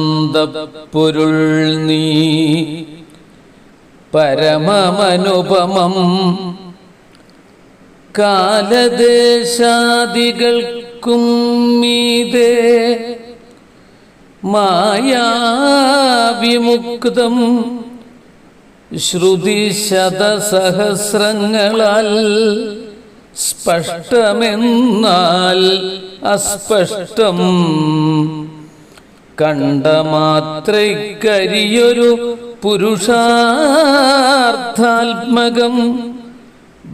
സാന്ദ്രാനന്ദപ്പൊരുൾ നീ പരമമനുപമം കാലദേശാദികൾക്കും മീതെ മായാവിമുക്തം ശ്രുതിശതസഹസ്രങ്ങളാൽ സ്പഷ്ടമെന്നാൽ അസ്പഷ്ടം കണ്ടമാത്രയ്ക്കരിയൊരു പുരുഷാർത്ഥാത്മകം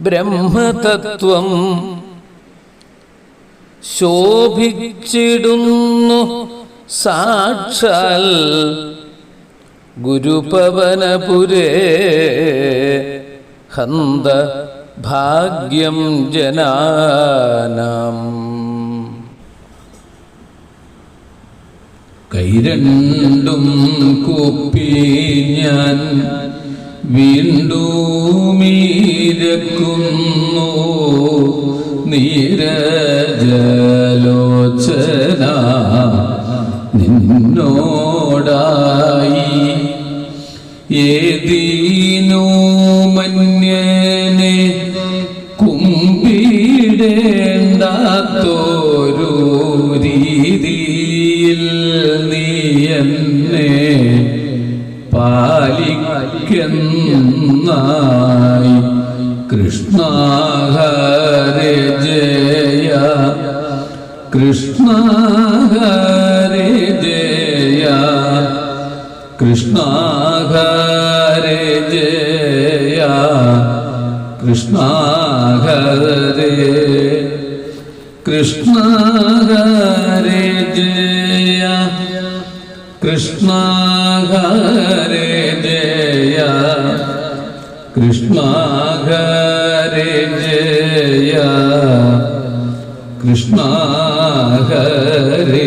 ബ്രഹ്മതത്വം ശോഭിച്ചിടുന്നു സാക്ഷാൽ ഗുരുപവനപുരേ ഹന്ത ഭാഗ്യം ജനാനാം. കൈരണ്ടും കൂപ്പി ഞാൻ വീണ്ടുമീരക്കുന്നു നീരജലോചന നിന്നോടായി ഏതീനോ മന്യനെ കുമ്പിടേണ്ടാത്തോരു രീതിയിൽ നീ എന്നെ പാലിക്കുന്നായി. കൃഷ്ണ ഹരേ ജയ കൃഷ്ണ ഹരേ ജയ കൃഷ്ണ ഹരേ ജയ കൃഷ്ണ ഹരേ കൃഷ്ണ ഹരേ ജയ കൃഷ്ണ ഹരേ ജയ കൃഷ്ണ ഹരേ ജയ കൃഷ്ണ ഹരേ.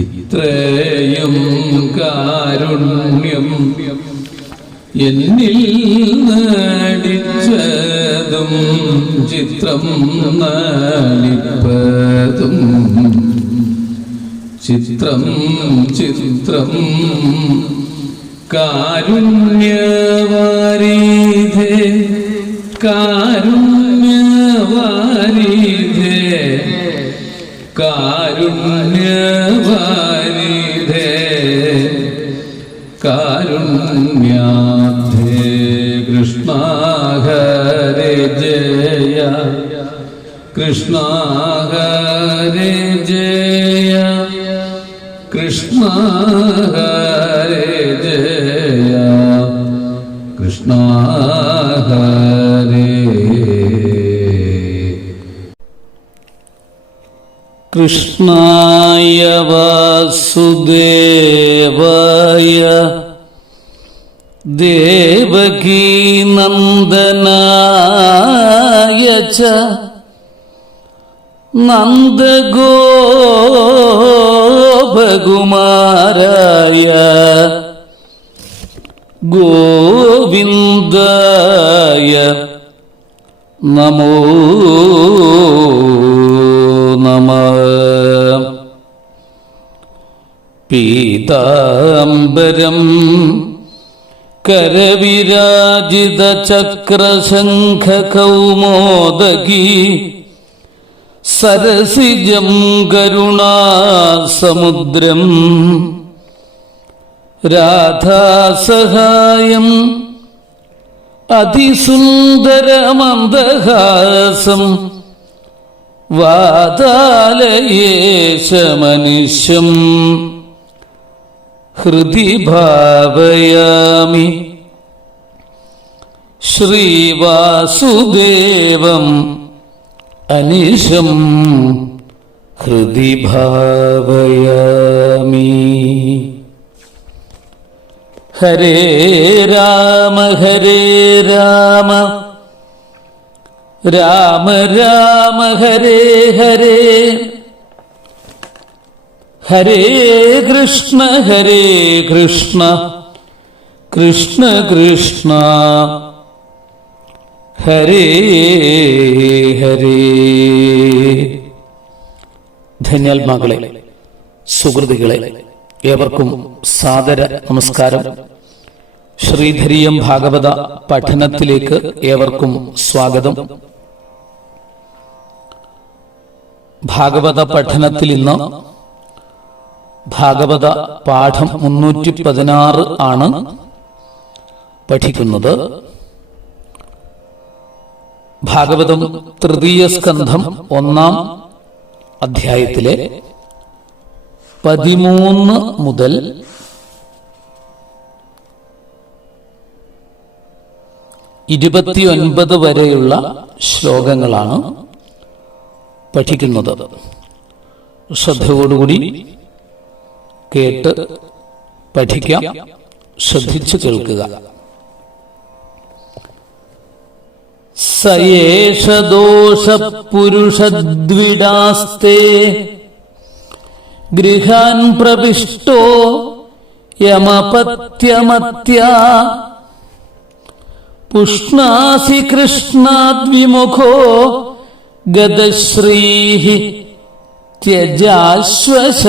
ഇത്രയും കാരുണ്യം എന്നിൽ നടിച്ചതും ചിത്രം നളിപ്പതും ചിത്രം ചിത്രം കാരുണ്യവാരിധേ കാരുണ്യവാരിധേ കാരുണ്യവാരിധേ കാരുണ്യാധേ. കൃഷ്ണ ഹരേ ജയ കൃഷ്ണ ഹരേ ജയ കൃഷ്ണ ഹരേ ജയ കൃഷ്ണ ഹരേ. കൃഷ്ണായ വാസുദേവായ ദേവകീ നന്ദനായ ച നന്ദഗോപകുമാരായ ഗോവിന്ദായ നമോ നമഃ. പീതാംബരം കരവിരാജിത ചക്രശംഖകൗമോദകീ സരസിജം കരുണാസമുദ്രം രാധാസഹായം അതിസുന്ദരമന്ദഹാസം വാതാലയേശമനിശം ഹൃദി ഭാവയാമി. ശ്രീവാസുദേവം അനിശം ഹൃദി ഭാവയാമി. ഹരേ രാമ രാമ രാമ ഹരേ ഹരേ ഹരേ കൃഷ്ണ കൃഷ്ണ കൃഷ്ണ ഹരേ ഹരേ ധന്യാത്മാക്കളെ, സുഹൃത്തുക്കളെ, ഏവർക്കും സാദര നമസ്കാരം. ശ്രീധരീയം ഭാഗവത പഠനത്തിലേക്ക് ഏവർക്കും സ്വാഗതം. ഭാഗവത പഠനത്തിൽ ഇന്ന് ഭാഗവത പാഠം 316 ആണ് പഠിക്കുന്നത്. ഭാഗവതം തൃതീയ സ്കന്ധം 1-ാം അധ്യായത്തിലെ 13 മുതൽ 29 വരെയുള്ള ശ്ലോകങ്ങളാണ് പഠിക്കുന്നത്. ശ്രദ്ധയോടുകൂടി കേട്ട് പഠിക്കാം. ശ്രദ്ധിച്ചു കേൾക്കുക. സയേഷ ദോഷ പുരുഷദ്വിഡാസ്തേ ഗൃഹാൻ പ്രവിഷ്ടോ യമപത്യമത്യാ പുഷ്ണാസി കൃഷ്ണാദ്വിമുഖോ ഗതശ്രീഹി ത്യജാശ്വശൈവം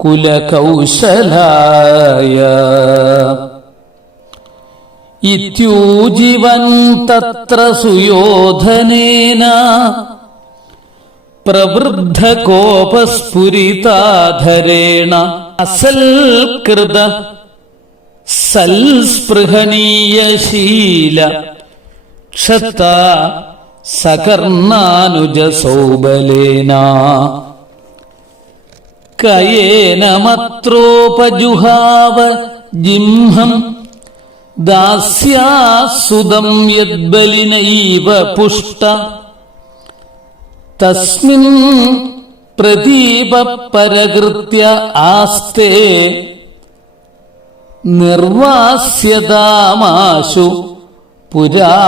കുലകൗശലായ ഇത്യൂജിവൻ തത്ര സുയോധനേന പ്രവൃദ്ധകോപസ്ഫുരിതാധരേണ അസൽകൃത സൽസ്പൃഹണീയശീല ക്ഷത്ത സകർണാനുജ സൗബലേന കയേന മത്രോപജുഹാവ ജിംഹം ദാസ്യാസുദം യദ്ബലിനൈവ പുഷ്ട തസ്മിൻ പ്രദീപ പരകൃത്യ ആസ്തേ നിർവാസ്യതാമാശു പുരാശ്വസാന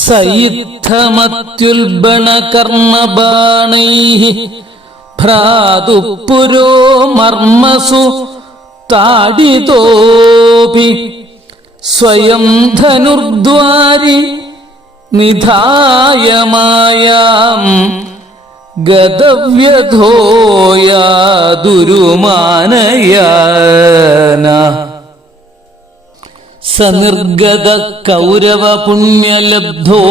സയിദ്ധമത്യുൽബണകർണബാണൈഃ ഭ്രാതുപുരോ മർമ്മസു താഡിതോപി സ്വയം ധനുർദ്വാരി നിധായമായാം ഗതവ്യധോയാദുരുമാനയാന സനിർഗത കൗരവ പുണ്യലബ്ധോ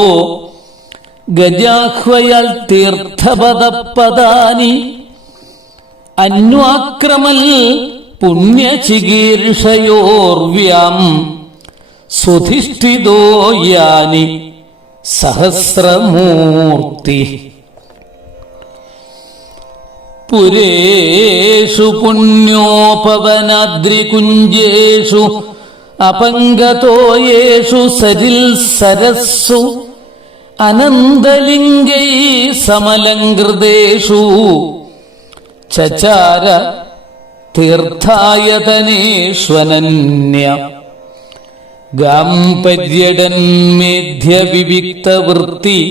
ഗജാഹ്വയാൽ തീർത്ഥപദപദാനി അന്വാക്രമൽ പുണ്യചികീർഷയോർവ്യാം സുധിഷ്ഠിതോ യാനി സഹസ്രമൂർത്തി പുരേഷു പുണ്യോപവനാദ്രികുഞ്ജേഷു അപംഗതോ യേഷു സരിൽ സരസ്സു അനന്തലിംഗൈ സമലംകൃതേഷു ചചാര തീർത്ഥായതനേഷ്വനന്യ ഗാംപര്യടൻ മേധ്യ വിവിക്തവൃത്തി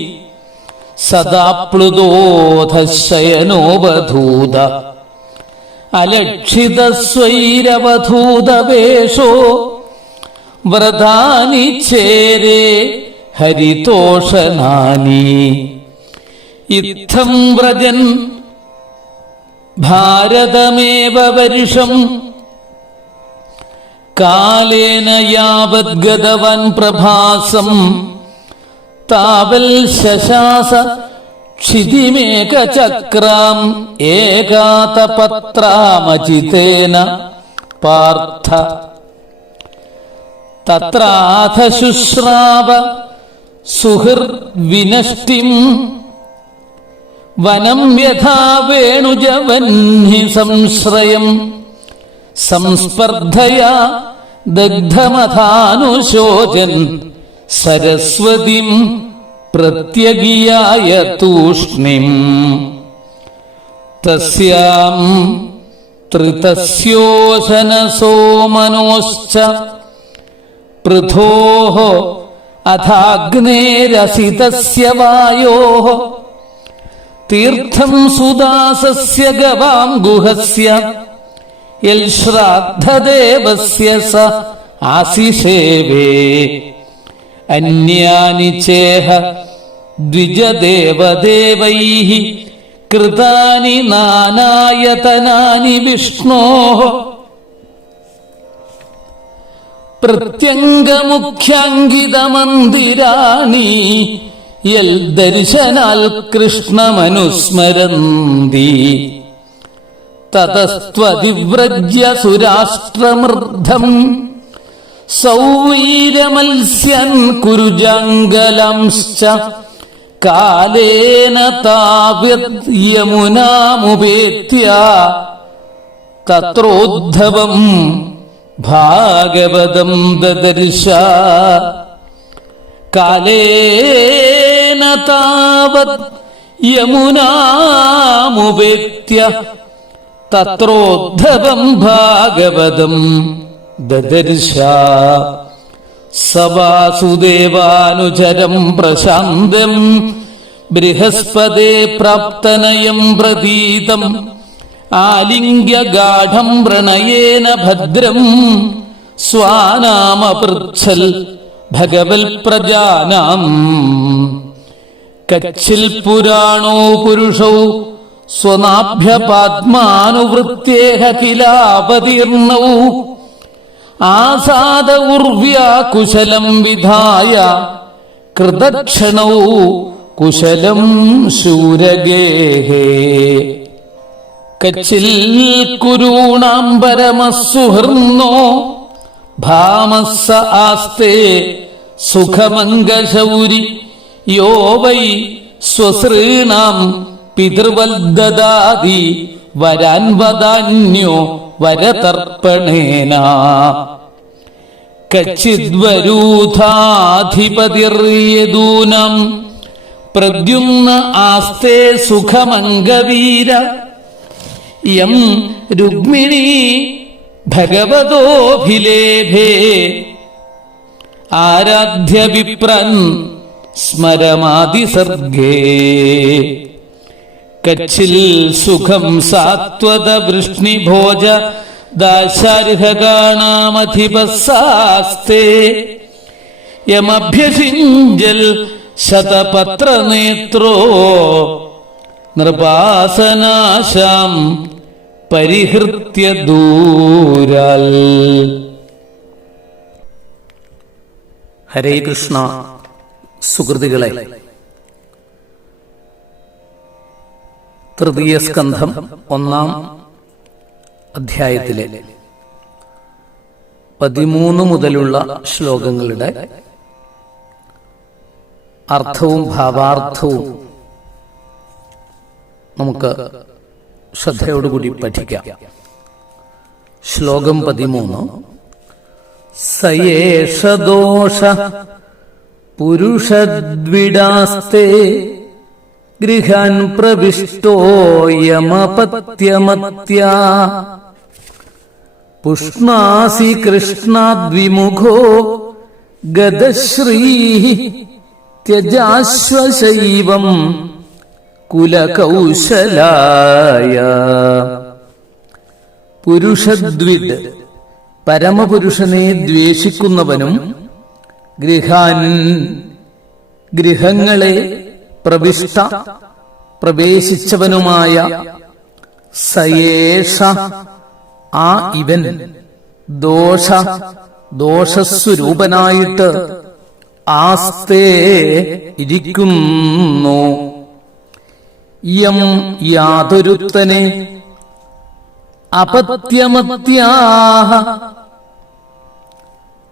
സദാപ്ലുതോധശയനോവധൂത അലക്ഷിതസ്വൈരവധൂതവേഷോ വ്രതാനി ചേരേ ഹരിതോഷനാനി ഇത്തം വ്രജൻ ഭാരതമേവ വർഷം കാലേന യാവത് ഗതവൻ പ്രഭാസം താവൽ ശശാസ ക്ഷിതിമേകചക്രാം ഏകാതപത്രാമചിതേന പാർത്ഥ തത്രാഥ ശുശ്രാവ സുഹൃദ്വിനഷ്ടിം വനം യഥാ വേണുജവഹ്നി സംശ്രയം സംസ്പർദ്ധയാ ദഗ്ധമഥാനുശോചൻ സരസ്വതിം പ്രത്യഗിയായ തൂഷ്ണിം തസ്യാം ത്രിതസ്യോശനസോ മനോശ്ച പൃഥോഃ അഥാഗ്നേരസിതസ്യ വായോഃ തീർത്ഥം സുദാസസ്യ ഗവാം ഗുഹസ്യ യൽ ശ്രാദ്ധദേവസ്യ സ ആസിഷേവേ അന്യാനി ചേഹ ദ്വിജദേവദേവൈഃ കൃതാനി നാനായതനാനി വിഷ്ണോഃ പ്രത്യംഗമുഖ്യാങ്കിതമന്ദിരാണി യൽ ദർശനാൽ കൃഷ്ണമനുസ്മരന്തി തതസ്ത്വതിവ്രജ്യ സുരാഷ്ട്രമൃദ്ധം സൗവീരമത്സ്യൻ കുരുജാംഗലംശ്ച കാലേന താവത് യമുനാമുപേത്യ തത്രോദ്ധവം ഭാഗവതം ദദർശ കാലേന താവത് യമുനാമുപേത്യ തത്രോദ്ധവം ഭാഗവതം ദദർശ സ വാസുദേവാനുചരം പ്രശാന്തം ബൃഹസ്പതേ പ്രാപ്തനയം പ്രതീതം ആലിംഗ്യ ഗാഢം പ്രണയേന ഭദ്രം സ്വാനാമപൃച്ഛൽ ഭഗവൽ പ്രജാനാം കച്ചിൽ പുരാണോ പുരുഷോ സ്വനാഭ്യപാത്മാനുവൃത്യേഹ കിലാവതീർണൗ ആസാദ ഉർവ്യാ കുശലം വിധായ കൃതക്ഷണൗ കുശലം ശൂരഗേഹേ കച്ചിൽ കുരൂണാം പരമസുഹൃന്നോ ഭാമസ്സ ആസ്തേ സുഖമംഗശൗരി യോ വൈ സ്വസൃണാം പിതൃവൽദദാതി വരാൻവദാന്യോ വരതർപ്പണേന കച്ചിദ്വരൂഥാധിപതിർയദൂനം പ്രദ്യുമ്ന ആസ്തേ സുഖമംഗവീര യം രുക്മിണീ ഭഗവതോഭിലേഭേ ആരാധ്യ വിപ്രൻ സ്മരമാദിസർഗേ കച്ചിൽ സുഖം സാത്വത വൃഷ്ണിഭോജ ദാശാർഹഗാണാമധിപസാസ്തേ യമഭ്യസിഞ്ജൽ ശതപത്രനേത്രോ നൃപാസനാശാം പരിഹൃത്യ ദൂരാൽ. ഹരേ കൃഷ്ണ. സുഹൃത്തുക്കളെ, തൃതീയ സ്കന്ധം 1-ാം അധ്യായത്തിലെ 13 മുതലുള്ള ശ്ലോകങ്ങളുടെ അർത്ഥവും ഭാവാർത്ഥവും നമുക്ക് ശ്രദ്ധയോടുകൂടി പഠിക്കാം. ശ്ലോകം 13. സയേഷ ദോഷ പുരുഷദ്വിഡാസ്തേ ഗൃഹാൻ പ്രവിഷ്ടോ യമപത്യമത്യാ പുഷ്ണാസി കൃഷ്ണാദ്വിമുഖോ ഗദശ്രീ ത്യജാശ്വശൈവം കുലകൗശലായ. പുരുഷദ്വിഡ്, പരമപുരുഷനെ ദ്വേഷിക്കുന്നവനും ഗൃഹാൻ, ഗൃഹങ്ങളെ പ്രവിഷ്ട, പ്രവേശിച്ചവനുമായ സയേഷ, ആ ഇവൻ, ദോഷസ്വരൂപനായിട്ട് ആസ്തേ ഇരിക്കുന്നു. യം യാതൊരുത്തനെ അപത്യമത്യാഹ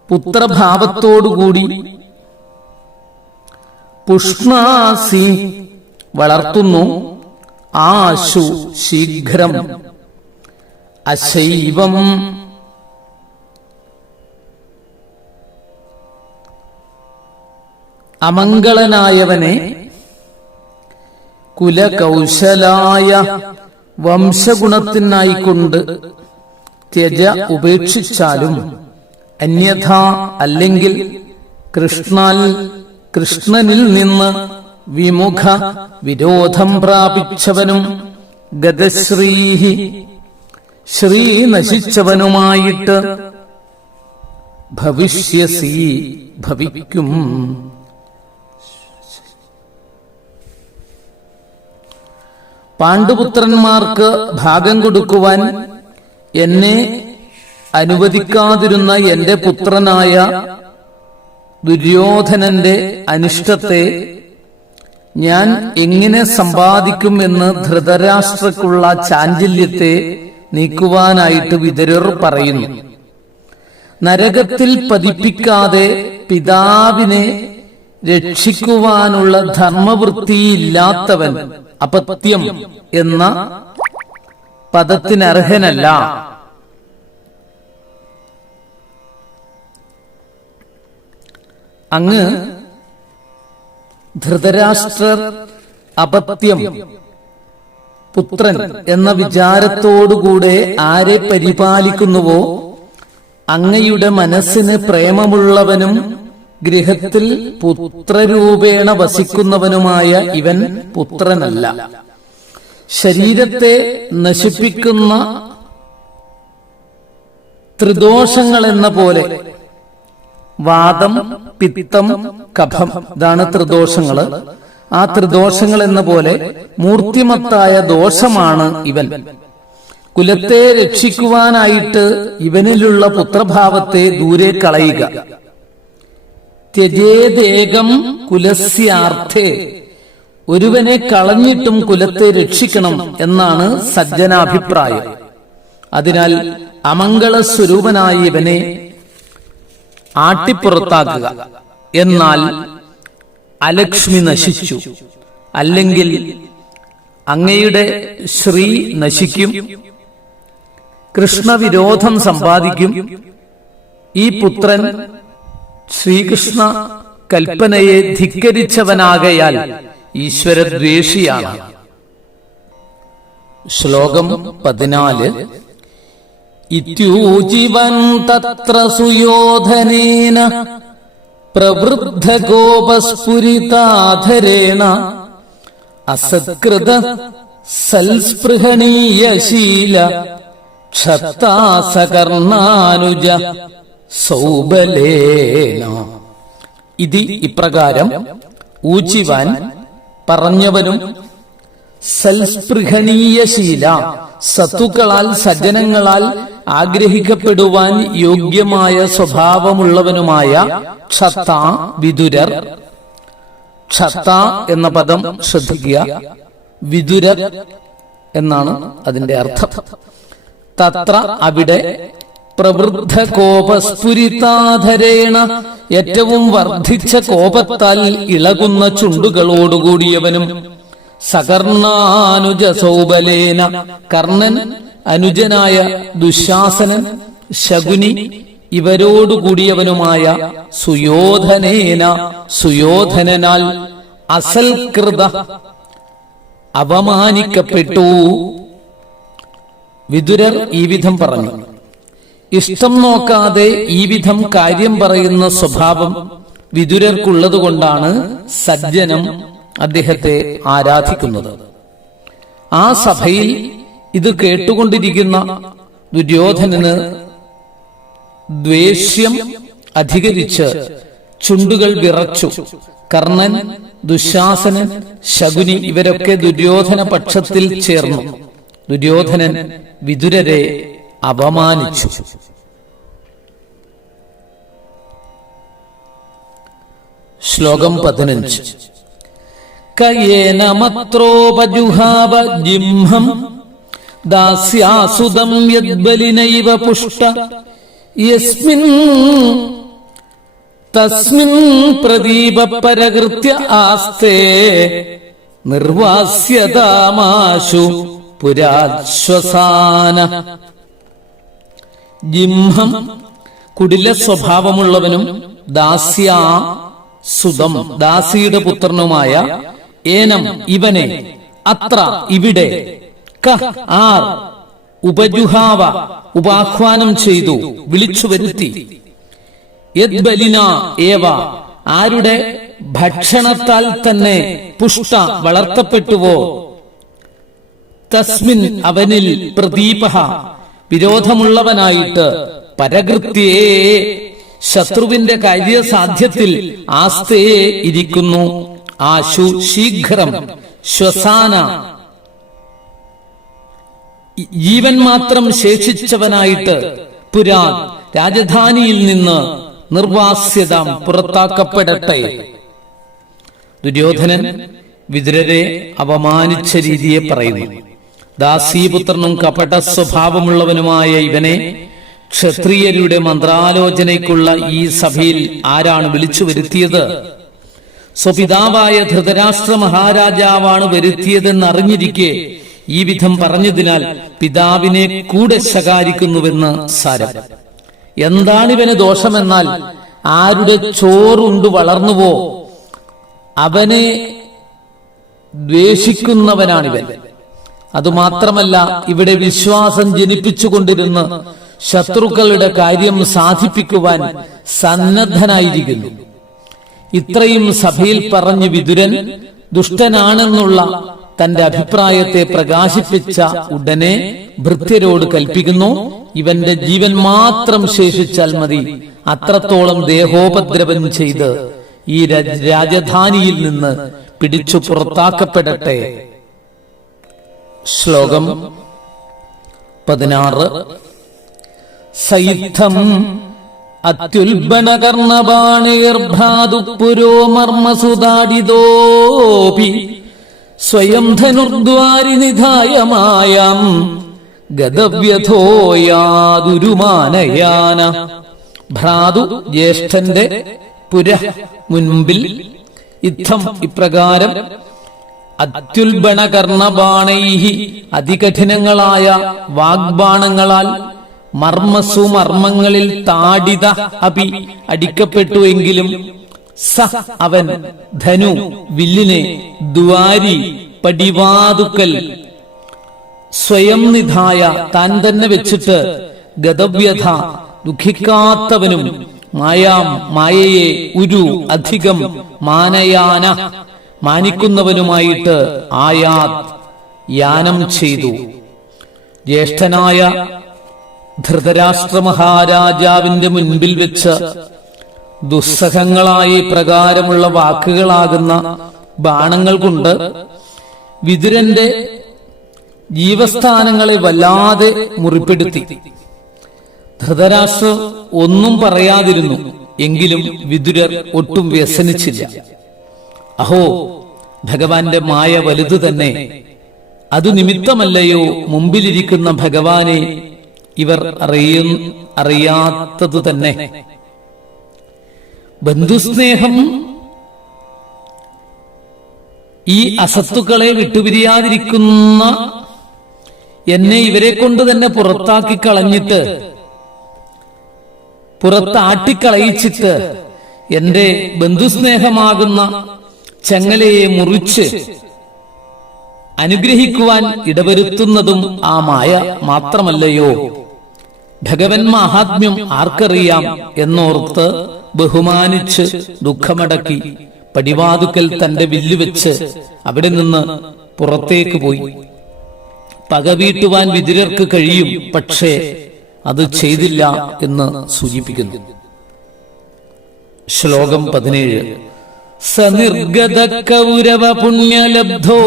പുത്രഭാവത്തോടുകൂടി പുഷ്ണാസി വളർത്തുന്നു, ആശു ശീഘ്രം, അശൈവം അമംഗളനായവനെ, കുലകൗശലായ വംശഗുണത്തിനായിക്കൊണ്ട് ത്യജ ഉപേക്ഷിച്ചാലും, അന്യഥാ അല്ലെങ്കിൽ കൃഷ്ണനിൽ നിന്ന് വിമുഖ വിരോധം പ്രാപിച്ചവനും ഗദശ്രീഹി ശ്രീ നശിച്ചവനുമായിട്ട് ഭവിഷ്യസി ഭവിക്കും. പാണ്ഡുപുത്രന്മാർക്ക് ഭാഗം കൊടുക്കുവാൻ എന്നെ അനുവദിക്കാതിരുന്ന എന്റെ പുത്രനായ ദുര്യോധനന്റെ അനിഷ്ടത്തെ ഞാൻ എങ്ങനെ സമ്പാദിക്കും എന്ന് ധൃതരാഷ്ട്രക്കുള്ള ചാഞ്ചല്യത്തെ നീക്കുവാനായിട്ട് വിതുരർ പറയുന്നു. നരകത്തിൽ പതിപ്പിക്കാതെ പിതാവിനെ രക്ഷിക്കുവാനുള്ള ധർമ്മവൃത്തിയില്ലാത്തവൻ അപത്യം എന്ന പദത്തിനർഹനല്ല. അങ്ങ് ധൃതരാഷ്ട്രർ അപത്യം പുത്രൻ എന്ന വിചാരത്തോടുകൂടെ ആരെ പരിപാലിക്കുന്നുവോ അങ്ങയുടെ മനസ്സിന് പ്രേമമുള്ളവനും ഗൃഹത്തിൽ പുത്രരൂപേണ വസിക്കുന്നവനുമായ ഇവൻ പുത്രനല്ല. ശരീരത്തെ നശിപ്പിക്കുന്ന ത്രിദോഷങ്ങൾ എന്ന പോലെ വാദം, പിത്തം, കഫം, ഇതാണ് ത്രിദോഷങ്ങള്. ആ ത്രിദോഷങ്ങൾ എന്ന പോലെ മൂർത്തിമത്തായ ദോഷമാണ് ഇവൻ. കുലത്തെ രക്ഷിക്കുവാനായിട്ട് ഇവനിലുള്ള പുത്രഭാവത്തെ ദൂരെ കളയുക. ത്യജേദേകം കുലസ്യാർത്ഥേ, ഒരുവനെ കളഞ്ഞിട്ടും കുലത്തെ രക്ഷിക്കണം എന്നാണ് സജ്ജനാഭിപ്രായം. അതിനാൽ അമംഗള സ്വരൂപനായ ഇവനെ ആട്ടിപ്പുറത്താക്കുക. എന്നാൽ അലക്ഷ്മി നശിച്ചു, അല്ലെങ്കിൽ അങ്ങയുടെ ശ്രീ നശിക്കും, കൃഷ്ണവിരോധം സമ്പാദിക്കും. ഈ പുത്രൻ ശ്രീകൃഷ്ണ കൽപ്പനയെ ധിക്കരിച്ചവനാകയാൽ ഈശ്വരദ്വേഷിയാണ്. ശ്ലോകം 14. ഇത്യൂജിവൻ തത്ര സുയോധനേന പ്രവൃദ്ധ ഗോപസ്ഫുരിതാധരേണ അസത്കൃത സൽസ്പൃഹണീയശീല ക്ഷത്താസകർണാനുജ സൗബലേന. ഇതി ഇപ്രകാരം ഊച്ചിവാൻ പറഞ്ഞവനും സൽസ്പൃഹണീയശീല സത്തുക്കളാൽ സജ്ജനങ്ങളാൽ ആഗ്രഹിക്കപ്പെടുവാൻ യോഗ്യമായ സ്വഭാവമുള്ളവനുമായ ക്ഷത്ത വിതുരർ. ക്ഷത്ത എന്ന പദം ശ്രദ്ധിക്കുക. വിതുരർ എന്നാണ് അതിന്റെ അർത്ഥം. തത്ര അവിടെ പ്രവൃദ്ധ കോപസ്ഫുരിതാധരേണ ഏറ്റവും വർദ്ധിച്ച കോപത്താൽ ഇളകുന്ന ചുണ്ടുകളോടുകൂടിയവനും സകർണാനുജ സൗബലേന കർണൻ അനുജനായ ദുശാസനൻ ശകുനി ഇവരോടുകൂടിയവനുമായ സുയോധനേന സുയോധനനാൽ അസൽകൃത അവമാനിക്കപ്പെട്ടു. വിതുരർ ഈ വിധം പറഞ്ഞു. ഇഷ്ടം നോക്കാതെ ഈ വിധം കാര്യം പറയുന്ന സ്വഭാവം വിതുരർക്കുള്ളതുകൊണ്ടാണ് സജ്ജനം അദ്ദേഹത്തെ ആരാധിക്കുന്നത്. ആ സഭയിൽ ഇത് കേട്ടുകൊണ്ടിരിക്കുന്ന ദുര്യോധനന് ദ്വേഷ്യം അധികരിച്ച് ചുണ്ടുകൾ വിറച്ചു. കർണൻ, ദുശാസനൻ, ശകുനി ഇവരൊക്കെ ദുര്യോധന പക്ഷത്തിൽ ചേർന്നു. ദുര്യോധനൻ വിതുരരെ അപമാനിച്ചു. ശ്ലോകം 15. കയേന മത്രോപജുഹാവ ജിംഹം ദാസ്യാസുതം യദ്ബലിനൈവ പുഷ്ട യസ്മിൻ തസ്മിൻ പ്രദീപ പരകൃത്യ ആസ്തേ നിർവാസ്യതാമാശു പുരാശ്വസാന. ജിംഹം കുടില സ്വഭാവമുള്ളവനും ദാസ്യാ സുതം ദാസിയുടെ പുത്രനുമായ ഏനം ഇവനെ അത്ര ഇവിടെ ക ആർ ഉപജുഹാവ ഉപാഹ്വാനം ചെയ്തു വിളിച്ചു വരുത്തി യദ്ബലിന ഏവ ആരുടെ ഭക്ഷണത്താൽ തന്നെ പുഷ്ട വളർത്തപ്പെട്ടുവോ തസ്മിൻ അവനിൽ പ്രദീപ വിരോധമുള്ളവനായിട്ട് പരകൃത്യേ ശത്രുവിന്റെ കാര്യസാധ്യത്തിൽ ആസ്തയെ ഇരിക്കുന്നു. ആശു ശീഘ്രം ശ്വസാന ജീവൻ മാത്രം ശേഷിച്ചവനായിട്ട് പുരാ രാജധാനിയിൽ നിന്ന് നിർവാസ്യതാം പുറത്താക്കപ്പെടട്ടെ. ദുര്യോധനൻ വിതുരരെ അപമാനിച്ച രീതിയെ പറയുന്നു. ദാസീപുത്രനും കപട സ്വഭാവമുള്ളവനുമായ ഇവനെ ക്ഷത്രിയരുടെ മന്ത്രാലോചനയ്ക്കുള്ള ഈ സഭയിൽ ആരാണ് വിളിച്ചു വരുത്തിയത്? സ്വപിതാവായ ധൃതരാഷ്ട്ര മഹാരാജാവാണ് വരുത്തിയതെന്നറിഞ്ഞിരിക്കെ ഈ വിധം പറഞ്ഞതിനാൽ പിതാവിനെ കൂടെ ശകാരിക്കുന്നുവെന്ന് സാരം. എന്താണിവന് ദോഷമെന്നാൽ ആരുടെ ചോറുണ്ട് വളർന്നുവോ അവനെ ദ്വേഷിക്കുന്നവനാണിവൻ. അതുമാത്രമല്ല, ഇവിടെ വിശ്വാസം ജനിപ്പിച്ചുകൊണ്ടിരുന്ന് ശത്രുക്കളുടെ കാര്യം സാധിപ്പിക്കുവാൻ സന്നദ്ധനായിരിക്കുന്നു. ഇത്രയും സഭയിൽ പറഞ്ഞ് വിതുരൻ ദുഷ്ടനാണെന്നുള്ള തന്റെ അഭിപ്രായത്തെ പ്രകാശിപ്പിച്ച ഉടനെ ഭൃത്യരോട് കൽപ്പിക്കുന്നു, ഇവന്റെ ജീവൻ മാത്രം ശേഷിച്ചാൽ മതി, അത്രത്തോളം ദേഹോപദ്രവം ചെയ്ത് ഈ രാജധാനിയിൽ നിന്ന് പിടിച്ചു പുറത്താക്കപ്പെടട്ടെ. ശ്ലോകം 16. സയിദ്ധം അത്യുൽബണകർണബാണേർഭ്രാതുപുരോ മർമ്മസുതാടിതോപി സ്വയം ധനുർദ്വാരി നിധായമായം ഗതവ്യഥോയാതുരുമാനയാന. ഭ്രാതു ജ്യേഷ്ഠന്റെ പുര മുൻപിൽ യുദ്ധം ഇപ്രകാരം അത്യുൽബണകർണബാണൈഹി അതികഠിനങ്ങളായ വാഗ്ബാണങ്ങളാൽ മർമ്മസു മർമ്മങ്ങളിൽ താടിത അപി അടിക്കപ്പെട്ടു എങ്കിലും സ അവൻ ധനു വില്ലിനെ ദ്വാരി പടിവാതുക്കൽ സ്വയം നിധായ താൻ തന്നെ വെച്ചിട്ട് ഗതവ്യഥ ദുഃഖിക്കാത്തവനും മായാം മായയെ ഉരു അധികം മാനയാന മാനിക്കുന്നവനുമായിട്ട് ആയാത് യാനം ചെയ്തു. ജ്യേഷ്ഠനായ ധൃതരാഷ്ട്ര മഹാരാജാവിന്റെ മുൻപിൽ വെച്ച് ദുസ്സഹങ്ങളായ പ്രകാരമുള്ള വാക്കുകളാകുന്ന ബാണങ്ങൾ കൊണ്ട് വിതുരന്റെ ജീവസ്ഥാനങ്ങളെ വല്ലാതെ മുറിപ്പെടുത്തി. ധൃതരാഷ്ട്രർ ഒന്നും പറയാതിരുന്നു. എങ്കിലും വിതുരർ ഒട്ടും വ്യസനിച്ചില്ല. അഹോ, ഭഗവാന്റെ മായ വലുതു തന്നെ, അതു നിമിത്തമല്ലയോ മുമ്പിലിരിക്കുന്ന ഭഗവാനെ ഇവർ അറിയാത്തതു തന്നെ. ബന്ധുസ്നേഹം ഈ അസത്തുക്കളെ വിട്ടുപിരിയാതിരിക്കുന്ന എന്നെ ഇവരെ കൊണ്ട് തന്നെ പുറത്താക്കി കളഞ്ഞിട്ട്, പുറത്താട്ടിക്കളയിച്ചിട്ട് എന്റെ ബന്ധുസ്നേഹമാകുന്ന ചങ്ങലയെ മുറിച്ച് അനുഗ്രഹിക്കുവാൻ ഇടവരുത്തുന്നതും ആ മായ മാത്രമല്ലയോ. ഭഗവൻ മഹാത്മ്യം ആർക്കറിയാം എന്നോർത്ത് ബഹുമാനിച്ച് ദുഃഖമടക്കി പടിവാതുക്കൽ തന്റെ വില്ലുവെച്ച് അവിടെ നിന്ന് പുറത്തേക്ക് പോയി. പകവീട്ടുവാൻ വിതുരർക്ക് കഴിയും, പക്ഷേ അത് ചെയ്തില്ല എന്ന് സൂചിപ്പിക്കുന്നു. ശ്ലോകം 17. സനിർഗത കൗരവ പുണ്യലബ്ധോ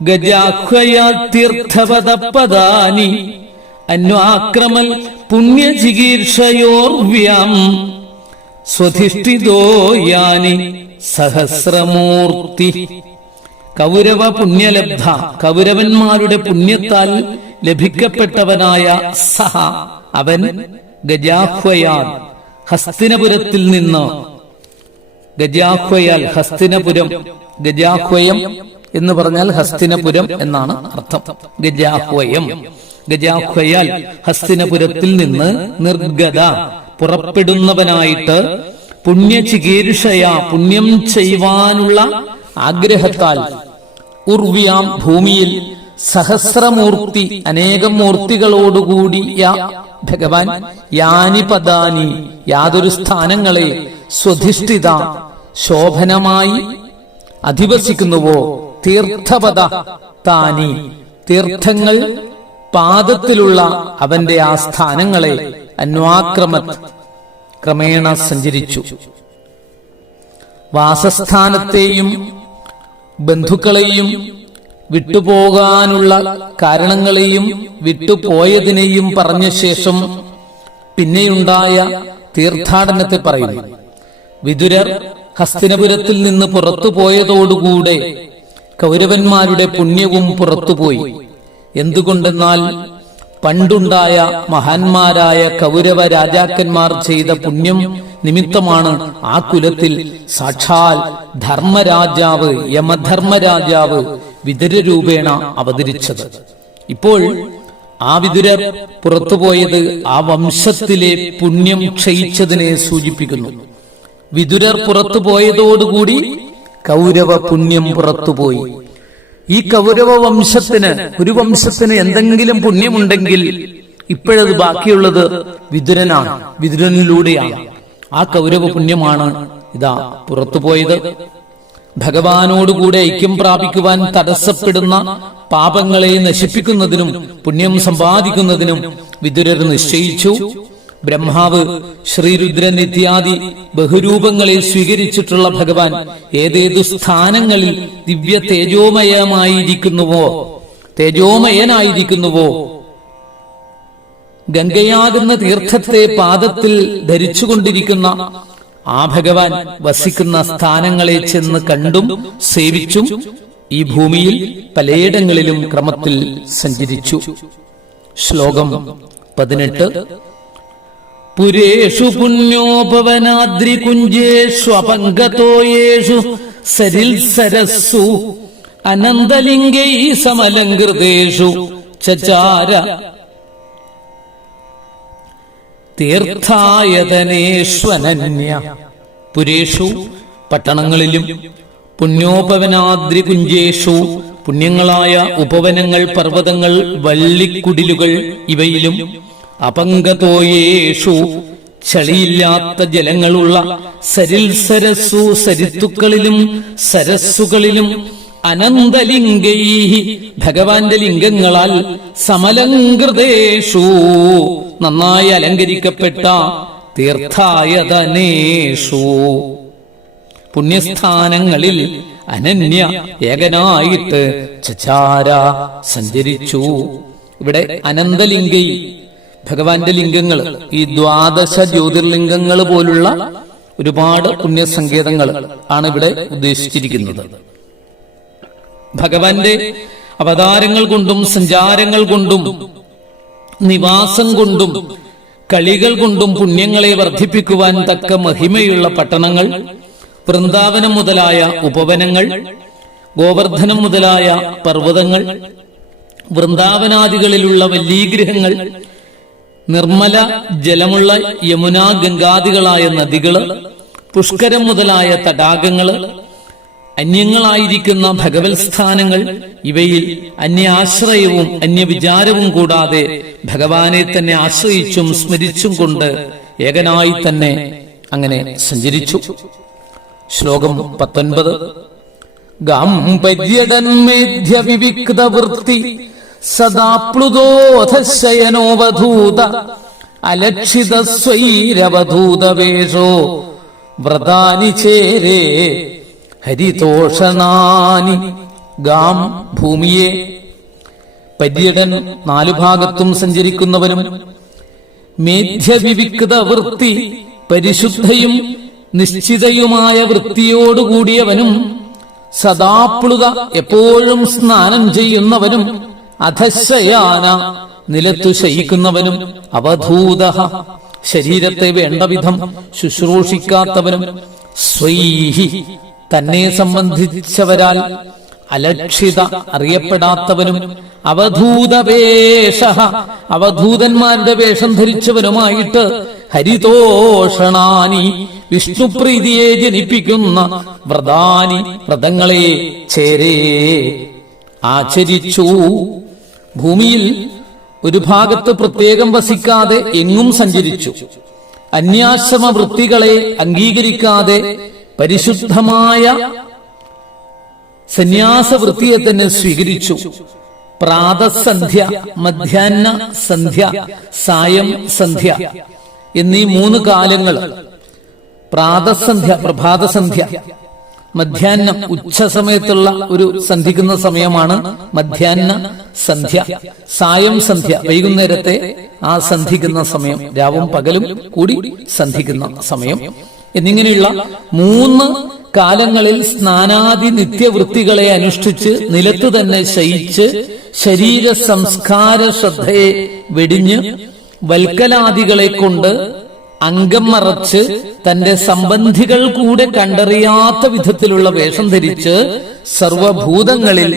ഗജാഹ്വയാതീർത്ഥപദപദാനി അന്വാക്രമൽ പുണ്യചികീർഷയോർവ്യാം സ്വധിഷ്ഠിതോ യാനി സഹസ്രമൂർത്തി. കൗരവ പുണ്യലബ്ധ, കൗരവന്മാരുടെ പുണ്യത്താൽ ലഭിക്കപ്പെട്ടവനായ സഹ അവൻ ഗജാഹ്വയാൽ ഹസ്തിനപുരത്തിൽ നിന്ന്, ഗജാഹ്വയാൽ ഹസ്തിനപുരം, ഗജാഹ്വയം എന്ന് പറഞ്ഞാൽ ഹസ്തിനപുരം എന്നാണ് അർത്ഥം. ഗജാഹ്വയം, ഗജാഹ്വയാൽ ഹസ്തിനപുരത്തിൽ നിന്ന് നിർഗത പുറപ്പെടുന്നവനായിട്ട് പുണ്യചികീർഷയ പുണ്യം ചെയ്യുവാനുള്ള ആഗ്രഹത്താൽ ഉർവ്യാം ഭൂമിയിൽ സഹസ്രമൂർത്തി അനേകം മൂർത്തികളോടുകൂടിയ ഭഗവാൻ യാനി പദാനി യാതൊരു സ്ഥാനങ്ങളെ സ്വധിഷ്ഠിത ശോഭനമായി അധിവസിക്കുന്നുവോ തീർത്ഥപദ താനി തീർത്ഥങ്ങൾ പാദത്തിലുള്ള അവന്റെ ആ സ്ഥാനങ്ങളെ അന്വാക്രമത് ക്രമേണ സഞ്ചരിച്ചു. വാസസ്ഥാനത്തെയും ബന്ധുക്കളെയും വിട്ടുപോകാനുള്ള കാരണങ്ങളെയും വിട്ടുപോയതിനെയും പറഞ്ഞ ശേഷം പിന്നെയുണ്ടായ തീർത്ഥാടനത്തെ പറയുന്നു. വിതുരർ ഹസ്തിനപുരത്തിൽ നിന്ന് പുറത്തുപോയതോടുകൂടെ കൗരവന്മാരുടെ പുണ്യവും പുറത്തുപോയി. എന്തുകൊണ്ടെന്നാൽ പണ്ടുണ്ടായ മഹാന്മാരായ കൗരവ രാജാക്കന്മാർ ചെയ്ത പുണ്യം നിമിത്തമാണ് ആ കുലത്തിൽ സാക്ഷാൽ ധർമ്മരാജാവ്, യമധർമ്മരാജാവ് വിതുരരൂപേണ അവതരിച്ചത്. ഇപ്പോൾ ആ വിതുരർ പുറത്തുപോയത് ആ വംശത്തിലെ പുണ്യം ക്ഷയിച്ചതിനെ സൂചിപ്പിക്കുന്നു. വിതുരർ പുറത്തുപോയതോടുകൂടി കൗരവ പുണ്യം പുറത്തുപോയി. ഈ കൗരവ വംശത്തിന്, ഒരു വംശത്തിന് എന്തെങ്കിലും പുണ്യമുണ്ടെങ്കിൽ ഇപ്പോഴത് ബാക്കിയുള്ളത് വിതുരനാണ്, വിതുരനിലൂടെയാണ്. ആ കൗരവ പുണ്യമാണ് ഇതാ പുറത്തുപോയത്. ഭഗവാനോടുകൂടെ ഐക്യം പ്രാപിക്കുവാൻ തടസ്സപ്പെടുന്ന പാപങ്ങളെ നശിപ്പിക്കുന്നതിനും പുണ്യം സമ്പാദിക്കുന്നതിനും വിതുരർ നിശ്ചയിച്ചു. ബ്രഹ്മാവ്, ശ്രീരുദ്രൻ ഇത്യാദി ബഹുരൂപങ്ങളെ സ്വീകരിച്ചിട്ടുള്ള ഭഗവാൻ ഏതേതു സ്ഥാനങ്ങളിൽ ദിവ്യ തേജോമയനായിരിക്കുന്നുവോ ഗംഗയാകുന്ന തീർത്ഥത്തെ പാദത്തിൽ ധരിച്ചുകൊണ്ടിരിക്കുന്ന ആ ഭഗവാൻ വസിക്കുന്ന സ്ഥാനങ്ങളെ ചെന്ന് കണ്ടും സേവിച്ചും ഈ ഭൂമിയിൽ പലയിടങ്ങളിലും ക്രമത്തിൽ സഞ്ചരിച്ചു. ശ്ലോകം 18. പുരേഷു പുണ്യോപവനാദ്രികുഞ്ജേഷു അപങ്കതോയേഷു സരിൽസരസ്സു അനന്തലിംഗൈ സമലങ്കൃതേഷു ചചാര തീർത്ഥായതനേഷ്വനന്യ. പുരേഷു പട്ടണങ്ങളിലും പുണ്യോപവനാദ്രികുഞ്ജേഷു പുണ്യങ്ങളായ ഉപവനങ്ങൾ, പർവ്വതങ്ങൾ, വള്ളിക്കുടിലുകൾ ഇവയിലും അപങ്കതോയേഷു ചളിയില്ലാത്ത ജലങ്ങളുള്ള സരിൽസരസ്സു സരിത്തുക്കളിലും സരസ്സുകളിലും അനന്തലിംഗൈ ഭഗവാന്റെ ലിംഗങ്ങളാൽ സമലങ്കൃതേഷു നന്നായി അലങ്കരിക്കപ്പെട്ട തീർത്ഥായതനേഷു പുണ്യസ്ഥാനങ്ങളിൽ അനന്യ ഏകനായിട്ട് ചചാര സഞ്ചരിച്ചു. ഇവിടെ അനന്തലിംഗൈ ഭഗവാന്റെ ലിംഗങ്ങൾ, ഈ 12 ജ്യോതിർലിംഗങ്ങൾ പോലുള്ള ഒരുപാട് പുണ്യസങ്കേതങ്ങൾ ആണ് ഇവിടെ ഉദ്ദേശിച്ചിരിക്കുന്നത്. ഭഗവാന്റെ അവതാരങ്ങൾ കൊണ്ടും സഞ്ചാരങ്ങൾ കൊണ്ടും നിവാസം കൊണ്ടും കളികൾ കൊണ്ടും പുണ്യങ്ങളെ വർദ്ധിപ്പിക്കുവാൻ തക്ക മഹിമയുള്ള പട്ടണങ്ങൾ, വൃന്ദാവനം മുതലായ ഉപവനങ്ങൾ, ഗോവർദ്ധനം മുതലായ പർവ്വതങ്ങൾ, വൃന്ദാവനാദികളിലുള്ള വല്ലീഗ്രഹങ്ങൾ, നിർമ്മല ജലമുള്ള യമുന ഗംഗാദികളായ നദികള്, പുഷ്കരം മുതലായ തടാകങ്ങള്, അന്യങ്ങളായിരിക്കുന്ന ഭഗവത് സ്ഥാനങ്ങൾ, ഇവയിൽ അന്യാശ്രയവും അന്യവിചാരവും കൂടാതെ ഭഗവാനെ തന്നെ ആശ്രയിച്ചും സ്മരിച്ചും കൊണ്ട് ഏകനായി തന്നെ അങ്ങനെ സഞ്ചരിച്ചു. ശ്ലോകം 19. ഗാം പര്യടന്മേധ്യ വിവിക്ത വൃത്തി സദാപ്ലുതോധശയനോവധൂത അലക്ഷിത സ്വൈരവധൂതവേഷോ വ്രതാനി ചേരേ ഹരിതോഷണാനി. ഗാം ഭൂമിയെ, പര്യടൻ 4 ഭാഗത്തും സഞ്ചരിക്കുന്നവനും, മേധ്യവിവിക്ത വൃത്തി പരിശുദ്ധയും നിശ്ചിതയുമായ വൃത്തിയോടുകൂടിയവനും, സദാപ്ലുത എപ്പോഴും സ്നാനം ചെയ്യുന്നവനും, അധശയാന നിലത്തു ശയിക്കുന്നവനും, അവധൂത ശരീരത്തെ വേണ്ടവിധം ശുശ്രൂഷിക്കാത്തവനും, സ്വൈഹി തന്നെ സംബന്ധിച്ചവരാൽ അലക്ഷിത അറിയപ്പെടാത്തവനും, അവധൂതവേഷ അവധൂതന്മാരുടെ വേഷം ധരിച്ചവനുമായിട്ട്, ഹരിതോഷണാനി വിഷ്ണുപ്രീതിയെ ജനിപ്പിക്കുന്ന വ്രതാനി വ്രതങ്ങളെ ചേരേ ആചരിച്ചു. ഭൂമിയിൽ ഒരു ഭാഗത്ത് പ്രത്യേകം വസിക്കാതെ എങ്ങും സഞ്ചരിച്ചു. അന്യാശ്രമ വൃത്തികളെ അംഗീകരിക്കാതെ പരിശുദ്ധമായ സന്യാസവൃത്തിയെ തന്നെ സ്വീകരിച്ചു. പ്രാതസന്ധ്യ, മധ്യാഹ്ന സന്ധ്യ, സായം സന്ധ്യ എന്നീ 3 കാലങ്ങൾ, പ്രാതസന്ധ്യ, പ്രഭാതസന്ധ്യ, മധ്യാഹ്നം, ഉച്ച സമയത്തുള്ള ഒരു സന്ധിക്കുന്ന സമയമാണ് മധ്യാഹ്ന സന്ധ്യ, സായം സന്ധ്യ, വൈകുന്നേരത്തെ ആ സന്ധിക്കുന്ന സമയം, രാവും പകലും കൂടി സന്ധിക്കുന്ന സമയം എന്നിങ്ങനെയുള്ള 3 കാലങ്ങളിൽ സ്നാനാദി നിത്യവൃത്തികളെ അനുഷ്ഠിച്ച് നിലത്തു തന്നെ ശയിച്ച് ശരീര സംസ്കാര ശ്രദ്ധയെ വെടിഞ്ഞ് വൽക്കലാദികളെ കൊണ്ട് അംഗം മറച്ച് തന്റെ സംബന്ധികൾ കൂടെ കണ്ടറിയാത്ത വിധത്തിലുള്ള വേഷം ധരിച്ച് സർവഭൂതങ്ങളിൽ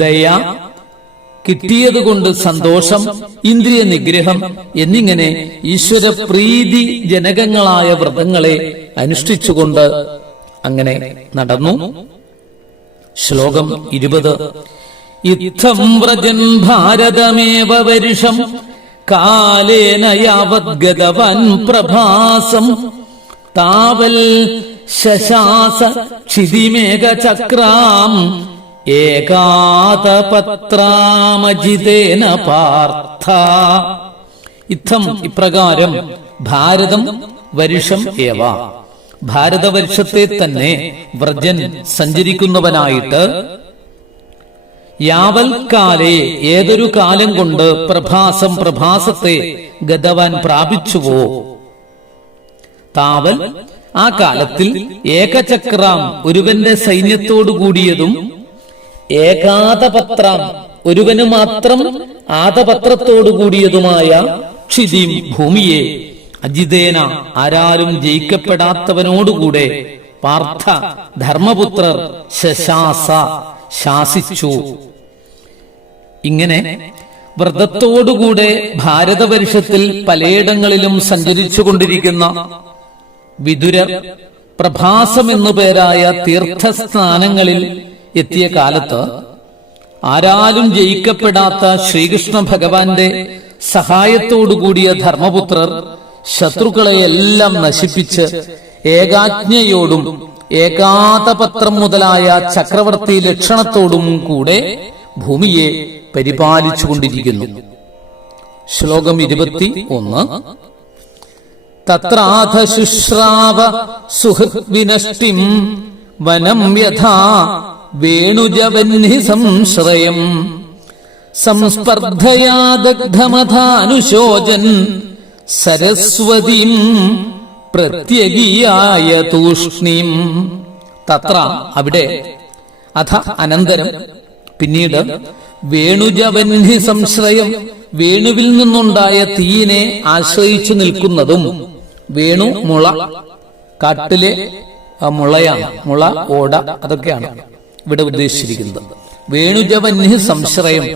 ദയ, കിട്ടിയതുകൊണ്ട് സന്തോഷം, ഇന്ദ്രിയ നിഗ്രഹം എന്നിങ്ങനെ ഈശ്വര പ്രീതി ജനകങ്ങളായ വ്രതങ്ങളെ അനുഷ്ഠിച്ചുകൊണ്ട് അങ്ങനെ നടന്നു. ശ്ലോകം 20. ഇത്തം വ്രജൻ ഭാരതമേവ വരുഷം കാലേന യാവത് ഗതവൻ പ്രഭാസം താവൽ ശശാസ ക്ഷിതിമേഘചക്രാം ഏകാതപത്രാമജിതേന പാർത്ഥ. ഇത്തം ഇപ്രകാരം ഭാരതം വരുഷം ഏവ, ഭാരതവർഷത്തെ തന്നെ വ്രജൻ സഞ്ചരിക്കുന്നവനായിട്ട് യാവൽക്കാലേ ഏതൊരു കാലം കൊണ്ട് പ്രഭാസം പ്രഭാസത്തെ ഗതവാൻ പ്രാപിച്ചുവോ താവൽ ആ കാലത്തിൽ ഏകചക്രാം ഒരുവന്റെ സൈന്യത്തോടു കൂടിയതും ഏകാതപത്രാം ഒരുവന് മാത്രം ആതപത്രത്തോടു കൂടിയതുമായ ക്ഷിതിം ഭൂമിയെ അജിതേന ആരാലും ജയിക്കപ്പെടാത്തവനോടുകൂടെ പാർത്ഥ ധർമ്മപുത്രർ ശശാസ ശാസിച്ചു. ഇങ്ങനെ വ്രതത്തോടുകൂടെ ഭാരതവർഷത്തിൽ പലയിടങ്ങളിലും സഞ്ചരിച്ചു കൊണ്ടിരിക്കുന്ന വിതുരർ പ്രഭാസം എന്നു പേരായ തീർത്ഥസ്നാനങ്ങളിൽ എത്തിയ കാലത്ത് ആരാലും ജയിക്കപ്പെടാത്ത ശ്രീകൃഷ്ണ ഭഗവാന്റെ സഹായത്തോടുകൂടിയ ധർമ്മപുത്രർ ശത്രുക്കളെയെല്ലാം നശിപ്പിച്ച് ഏകാജ്ഞയോടും ഏകാതപത്രം മുതലായ ചക്രവർത്തി ലക്ഷണത്തോടും കൂടെ ഭൂമിയെ പരിപാലിച്ചുകൊണ്ടിരിക്കുന്നു. ശ്ലോകം 21. തത്രാഥ ശുശ്രാവ സുഹൃത് വിനഷ്ടിം വനം യഥാ വേണുജവന്നി സംശ്രയം സംസ്പർദ്ധയാ ദഗ്ധമഥാനുശോചൻ സരസ്വതീം പ്രത്യഗീയായ തൂഷ്ണീം. തത്ര അവിടെ, അഥ അനന്തരം പിന്നീട്, വേണുജവന്നി സംശ്രയം വേണുവിൽ നിന്നുണ്ടായ തീയിനെ ആശ്രയിച്ചു നിൽക്കുന്നതും, വേണു മുള, കാട്ടിലെ മുളയാണ്, മുള ഓട അതൊക്കെയാണ് ഇവിടെ ഉദ്ദേശിച്ചിരിക്കുന്നത്. വേണുജവന്നി സംശ്രയം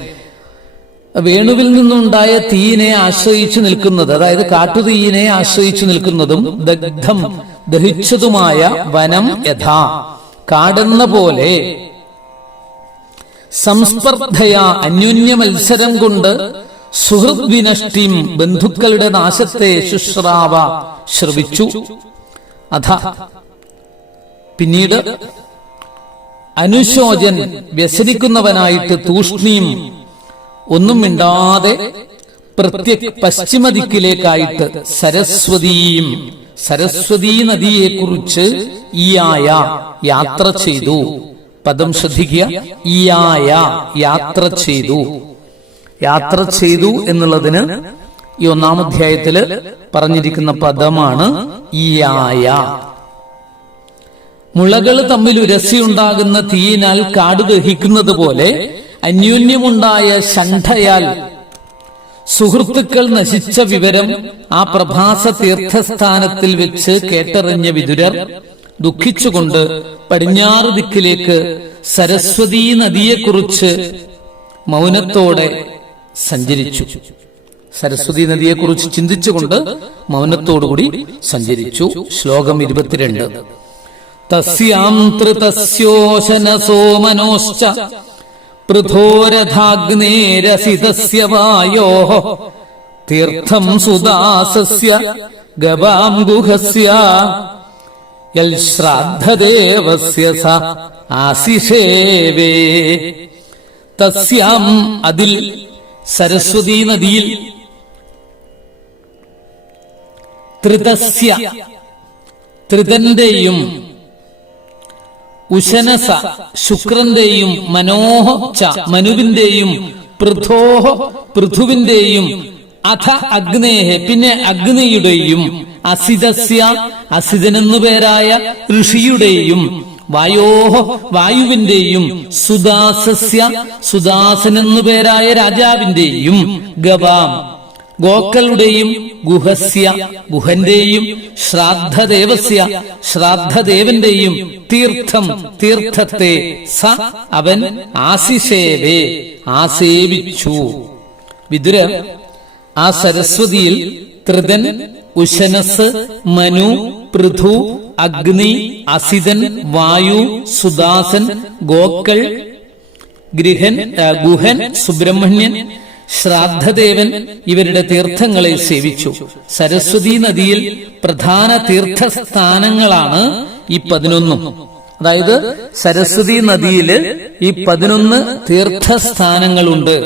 വേണുവിൽ നിന്നുണ്ടായ തീയിനെ ആശ്രയിച്ചു നിൽക്കുന്നത്, അതായത് കാട്ടുതീയിനെ ആശ്രയിച്ചു നിൽക്കുന്നതും ദഗ്ധം ദഹിച്ചതുമായ വനം യഥാ കാടെന്ന പോലെ സംസ്പർദ്ധയ അന്യോന്യ മത്സരം കൊണ്ട് സുഹൃത് വിനഷ്ടിം ബന്ധുക്കളുടെ നാശത്തെ ശുശ്രാവ ശ്രവിച്ചു. അഥ പിന്നീട് അനുശോചൻ വ്യസനിക്കുന്നവനായിട്ട് തൂഷ്ണീം ഒന്നും മിണ്ടാതെ പശ്ചിമ ദിക്കിലേക്കായിട്ട് സരസ്വതീം സരസ്വതീ നദിയെക്കുറിച്ച് ഈയായ യാത്ര ചെയ്തു. പദം ശ്രദ്ധിക്കുക, ഈയായ യാത്ര ചെയ്തു. യാത്ര ചെയ്തു എന്നുള്ളതിന് ഈ 1-ാം അധ്യായത്തില് പറഞ്ഞിരിക്കുന്ന പദമാണ് ഈയായ. മുളകൾ തമ്മിൽ ഉരസിയുണ്ടാകുന്ന തീയിനാൽ കാട് ദഹിക്കുന്നത് പോലെ അന്യോന്യമുണ്ടായ ഷണ്ഠയാൽ സുഹൃത്തുക്കൾ നശിച്ച വിവരം ആ പ്രഭാസ തീർത്ഥസ്ഥാനത്തിൽ വെച്ച് കേട്ടറിഞ്ഞ വിതുരർ ദുഃഖിച്ചുകൊണ്ട് പടിഞ്ഞാറ് ദിക്കിലേക്ക് സരസ്വതീ നദിയെക്കുറിച്ച് മൗനത്തോടെ സഞ്ചരിച്ചു. സരസ്വതീ നദിയെക്കുറിച്ച് ചിന്തിച്ചുകൊണ്ട് മൗനത്തോടുകൂടി സഞ്ചരിച്ചു. ശ്ലോകം 22. തസ്യാം ത്രിതസ്യോശനസോ മനോശ്ച പൃഥോരഥാഗ്നേരസിതസ്യ വായോഃ തീർത്ഥം സുദാസസ്യ ഗവാം ഗുഹസ്യ യൽ ശ്രാദ്ധദേവസ്യ സ ആസിഷേവേ. തസ്യാം അതിൽ, സരസ്വതീ നദിയിൽ, ത്രിതസ്യ ത്രിതന്റെയും ഉശനസ ശുക്രന്റെയും മനോഹ ച മനുവിന്റെയും പൃഥോഹ പൃഥുവിന്റെയും അഥ അഗ്നേഹ പിന്നെ അഗ്നിയുടെയും അസിതസ്യ അസിതനെന്നു പേരായ ഋഷിയുടെയും വായോഹ വായുവിന്റെയും സുദാസസ്യ സുദാസനെന്നു പേരായ രാജാവിന്റെയും ഗവാം ഗോക്കളുടെയും ഗുഹസ്യ ഗുഹന്റെയും ശ്രാദ്ധദേവസ്യ ശ്രാദ്ധദേവന്റെയും തീർത്ഥം തീർത്ഥത്തെ സ അവൻ ആസിഷേവേ ആസേവിച്ചു. വിതുരർ ആ സരസ്വതിയിൽ ത്രിതൻ, ഉശനസ്, മനു, പൃഥു, അഗ്നി, അസിതൻ, വായു, സുദാസൻ, ഗോക്കൾ, ഗുഹൻ, സുബ്രഹ്മണ്യൻ, ശ്രാദ്ധദേവൻ ഇവരുടെ തീർത്ഥങ്ങളെ സേവിച്ചു. സരസ്വതി നദിയിൽ പ്രധാന തീർത്ഥസ്ഥാനങ്ങളാണ് ഈ 11. അതായത് സരസ്വതി നദിയില് ഈ 11 തീർത്ഥസ്ഥാനങ്ങളുണ്ട്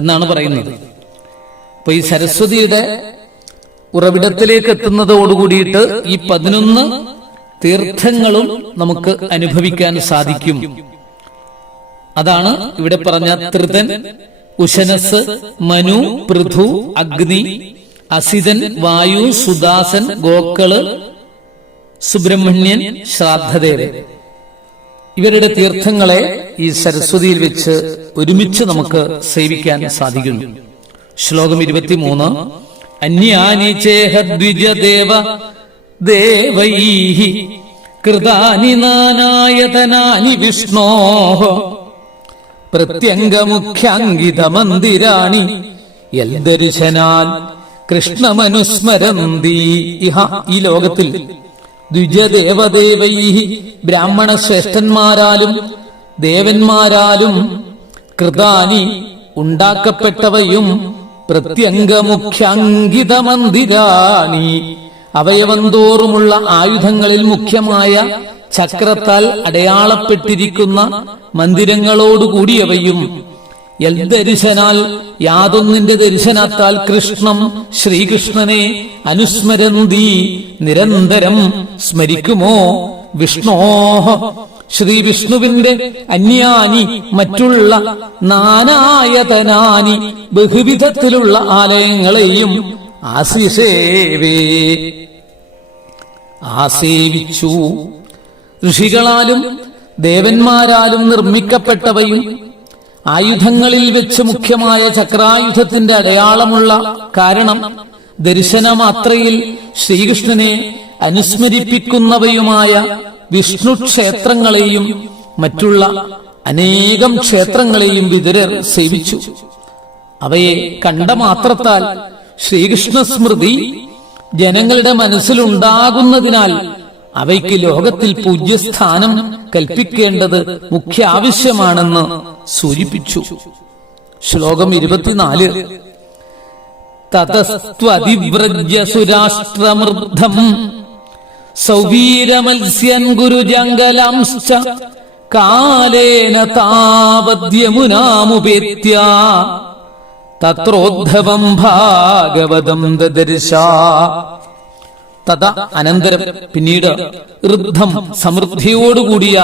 എന്നാണ് പറയുന്നത്. അപ്പൊ ഈ സരസ്വതിയുടെ ഉറവിടത്തിലേക്ക് എത്തുന്നതോടുകൂടിയിട്ട് ഈ 11 തീർത്ഥങ്ങളും നമുക്ക് അനുഭവിക്കാൻ സാധിക്കും. അതാണ് ഇവിടെ പറഞ്ഞ ത്രിതൻ, ഉശനസ്, മനു, പൃഥു, അഗ്നി, അസിതൻ, വായു, സുദാസൻ, ഗോക്കള്, സുബ്രഹ്മണ്യൻ, ശ്രാദ്ധദേവൻ ഇവരുടെ തീർത്ഥങ്ങളെ ഈ സരസ്വതിയിൽ വെച്ച് ഒരുമിച്ച് നമുക്ക് സേവിക്കാൻ സാധിക്കുന്നു. ശ്ലോകം 23. അന്യാനി ചേഹ ദ്വിജദേവ ദേവൈഹി കൃതാനി നാനായതനാനി വിഷ്ണോഃ പ്രത്യംഗമുഖ്യാങ്കിത മന്ദിരാണി യൽദർശനാൽ കൃഷ്ണമനുസ്മരന്തി. ഇഹ ഈ ലോകത്തിൽ ദ്വിജദേവദേവൈഹി ബ്രാഹ്മണ ശ്രേഷ്ഠന്മാരാലും ദേവന്മാരാലും കൃതാനി ഉണ്ടാക്കപ്പെട്ടവയും പ്രത്യംഗമുഖ്യാങ്കിത മന്ദിരാണി അവയവം തോറുമുള്ള ആയുധങ്ങളിൽ മുഖ്യമായ ചക്രത്താൽ അടയാളപ്പെട്ടിരിക്കുന്ന മന്ദിരങ്ങളോടുകൂടിയവയും യൽദർശനാൽ യാതൊന്നിന്റെ ദർശനത്താൽ കൃഷ്ണം ശ്രീകൃഷ്ണനെ അനുസ്മരന്തി നിരന്തരം സ്മരിക്കുമോ വിഷ്ണോഃ ശ്രീവിഷ്ണുവിന്റെ അന്യാനി മറ്റുള്ള നാനായതനാനി ബഹുവിധത്തിലുള്ള ആലയങ്ങളെയും ആസിഷേവേ ആസേവിച്ചു. ഋഷികളാലും ദേവന്മാരാലും നിർമ്മിക്കപ്പെട്ടവയും ആയുധങ്ങളിൽ വെച്ച് മുഖ്യമായ ചക്രായുധത്തിന്റെ അടയാളമുള്ള കാരണം ദർശനമാത്രയിൽ ശ്രീകൃഷ്ണനെ അനുസ്മരിപ്പിക്കുന്നവയുമായ വിഷ്ണു ക്ഷേത്രങ്ങളെയും മറ്റുള്ള അനേകം ക്ഷേത്രങ്ങളെയും വിതുരർ സേവിച്ചു. അവയെ കണ്ട മാത്രത്താൽ ശ്രീകൃഷ്ണ സ്മൃതി ജനങ്ങളുടെ മനസ്സിലുണ്ടാകുന്നതിനാൽ അവയ്ക്ക് ലോകത്തിൽ പൂജ്യസ്ഥാനം കൽപ്പിക്കേണ്ടത് മുഖ്യ ആവശ്യമാണെന്ന് സൂചിപ്പിച്ചു. ശ്ലോകം 24. തതസ്ത്വതിവ്രജ്യ സുരാഷ്ട്രമൃദ്ധം സൗവീരമത്സ്യൻ ഗുരുജംഗലാംശ്ച കാലേന താവദ്യമുനാമുപേത്യ തത്രോദ്ധവം ഭാഗവതം ദദർശ. തഥ അനന്തരം പിന്നീട് ഋദ്ധം സമൃദ്ധിയോടുകൂടിയ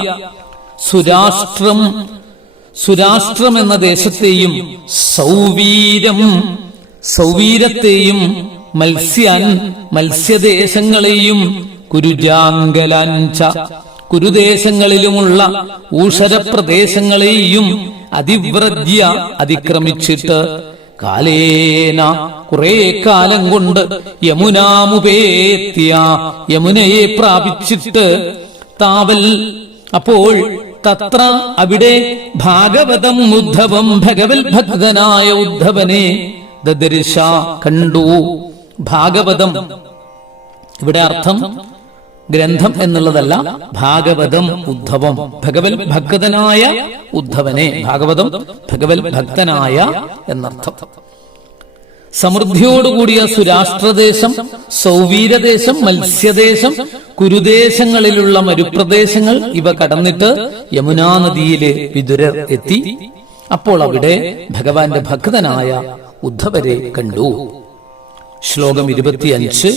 സുരാഷ്ട്രം എന്ന ദേശത്തെയും സൗവീരത്തെയും മത്സ്യദേശങ്ങളെയും കുരുജാങ്കലാഞ്ച കുരുദേശങ്ങളിലുമുള്ള ഊഷരപ്രദേശങ്ങളെയും അതിവ്രജ്യ അതിക്രമിച്ചിട്ട് കാലേന കുറെ കാലം കൊണ്ട് യമുനാമുപേത്യ യമുനയെ പ്രാപിച്ചിട്ട് താവൽ അപ്പോൾ തത്ര അവിടെ ഭാഗവതം ഉദ്ധവം ഭഗവൽ ഭക്തനായ ഉദ്ധവനെ ദദർശ കണ്ടു. ഭാഗവതം ഇവിടെ അർത്ഥം ഗ്രന്ഥം എന്നുള്ളതല്ല, ഭാഗവതം ഉദ്ധവം ഭഗവൽ ഭക്തനായ ഉദ്ധവനെ. ഭാഗവതം ഭഗവൽ ഭക്തനായ എന്നർത്ഥം. സമൃദ്ധിയോടുകൂടിയ സുരാഷ്ട്രദേശം, സൗവീരദേശം, മത്സ്യദേശം, കുരുദേശങ്ങളിലുള്ള മരുപ്രദേശങ്ങൾ ഇവ കടന്നിട്ട് യമുനാ നദിയിലെ വിതുരർ എത്തി. അപ്പോൾ അവിടെ ഭഗവാന്റെ ഭക്തനായ ഉദ്ധവരെ കണ്ടു. ശ്ലോകം 25.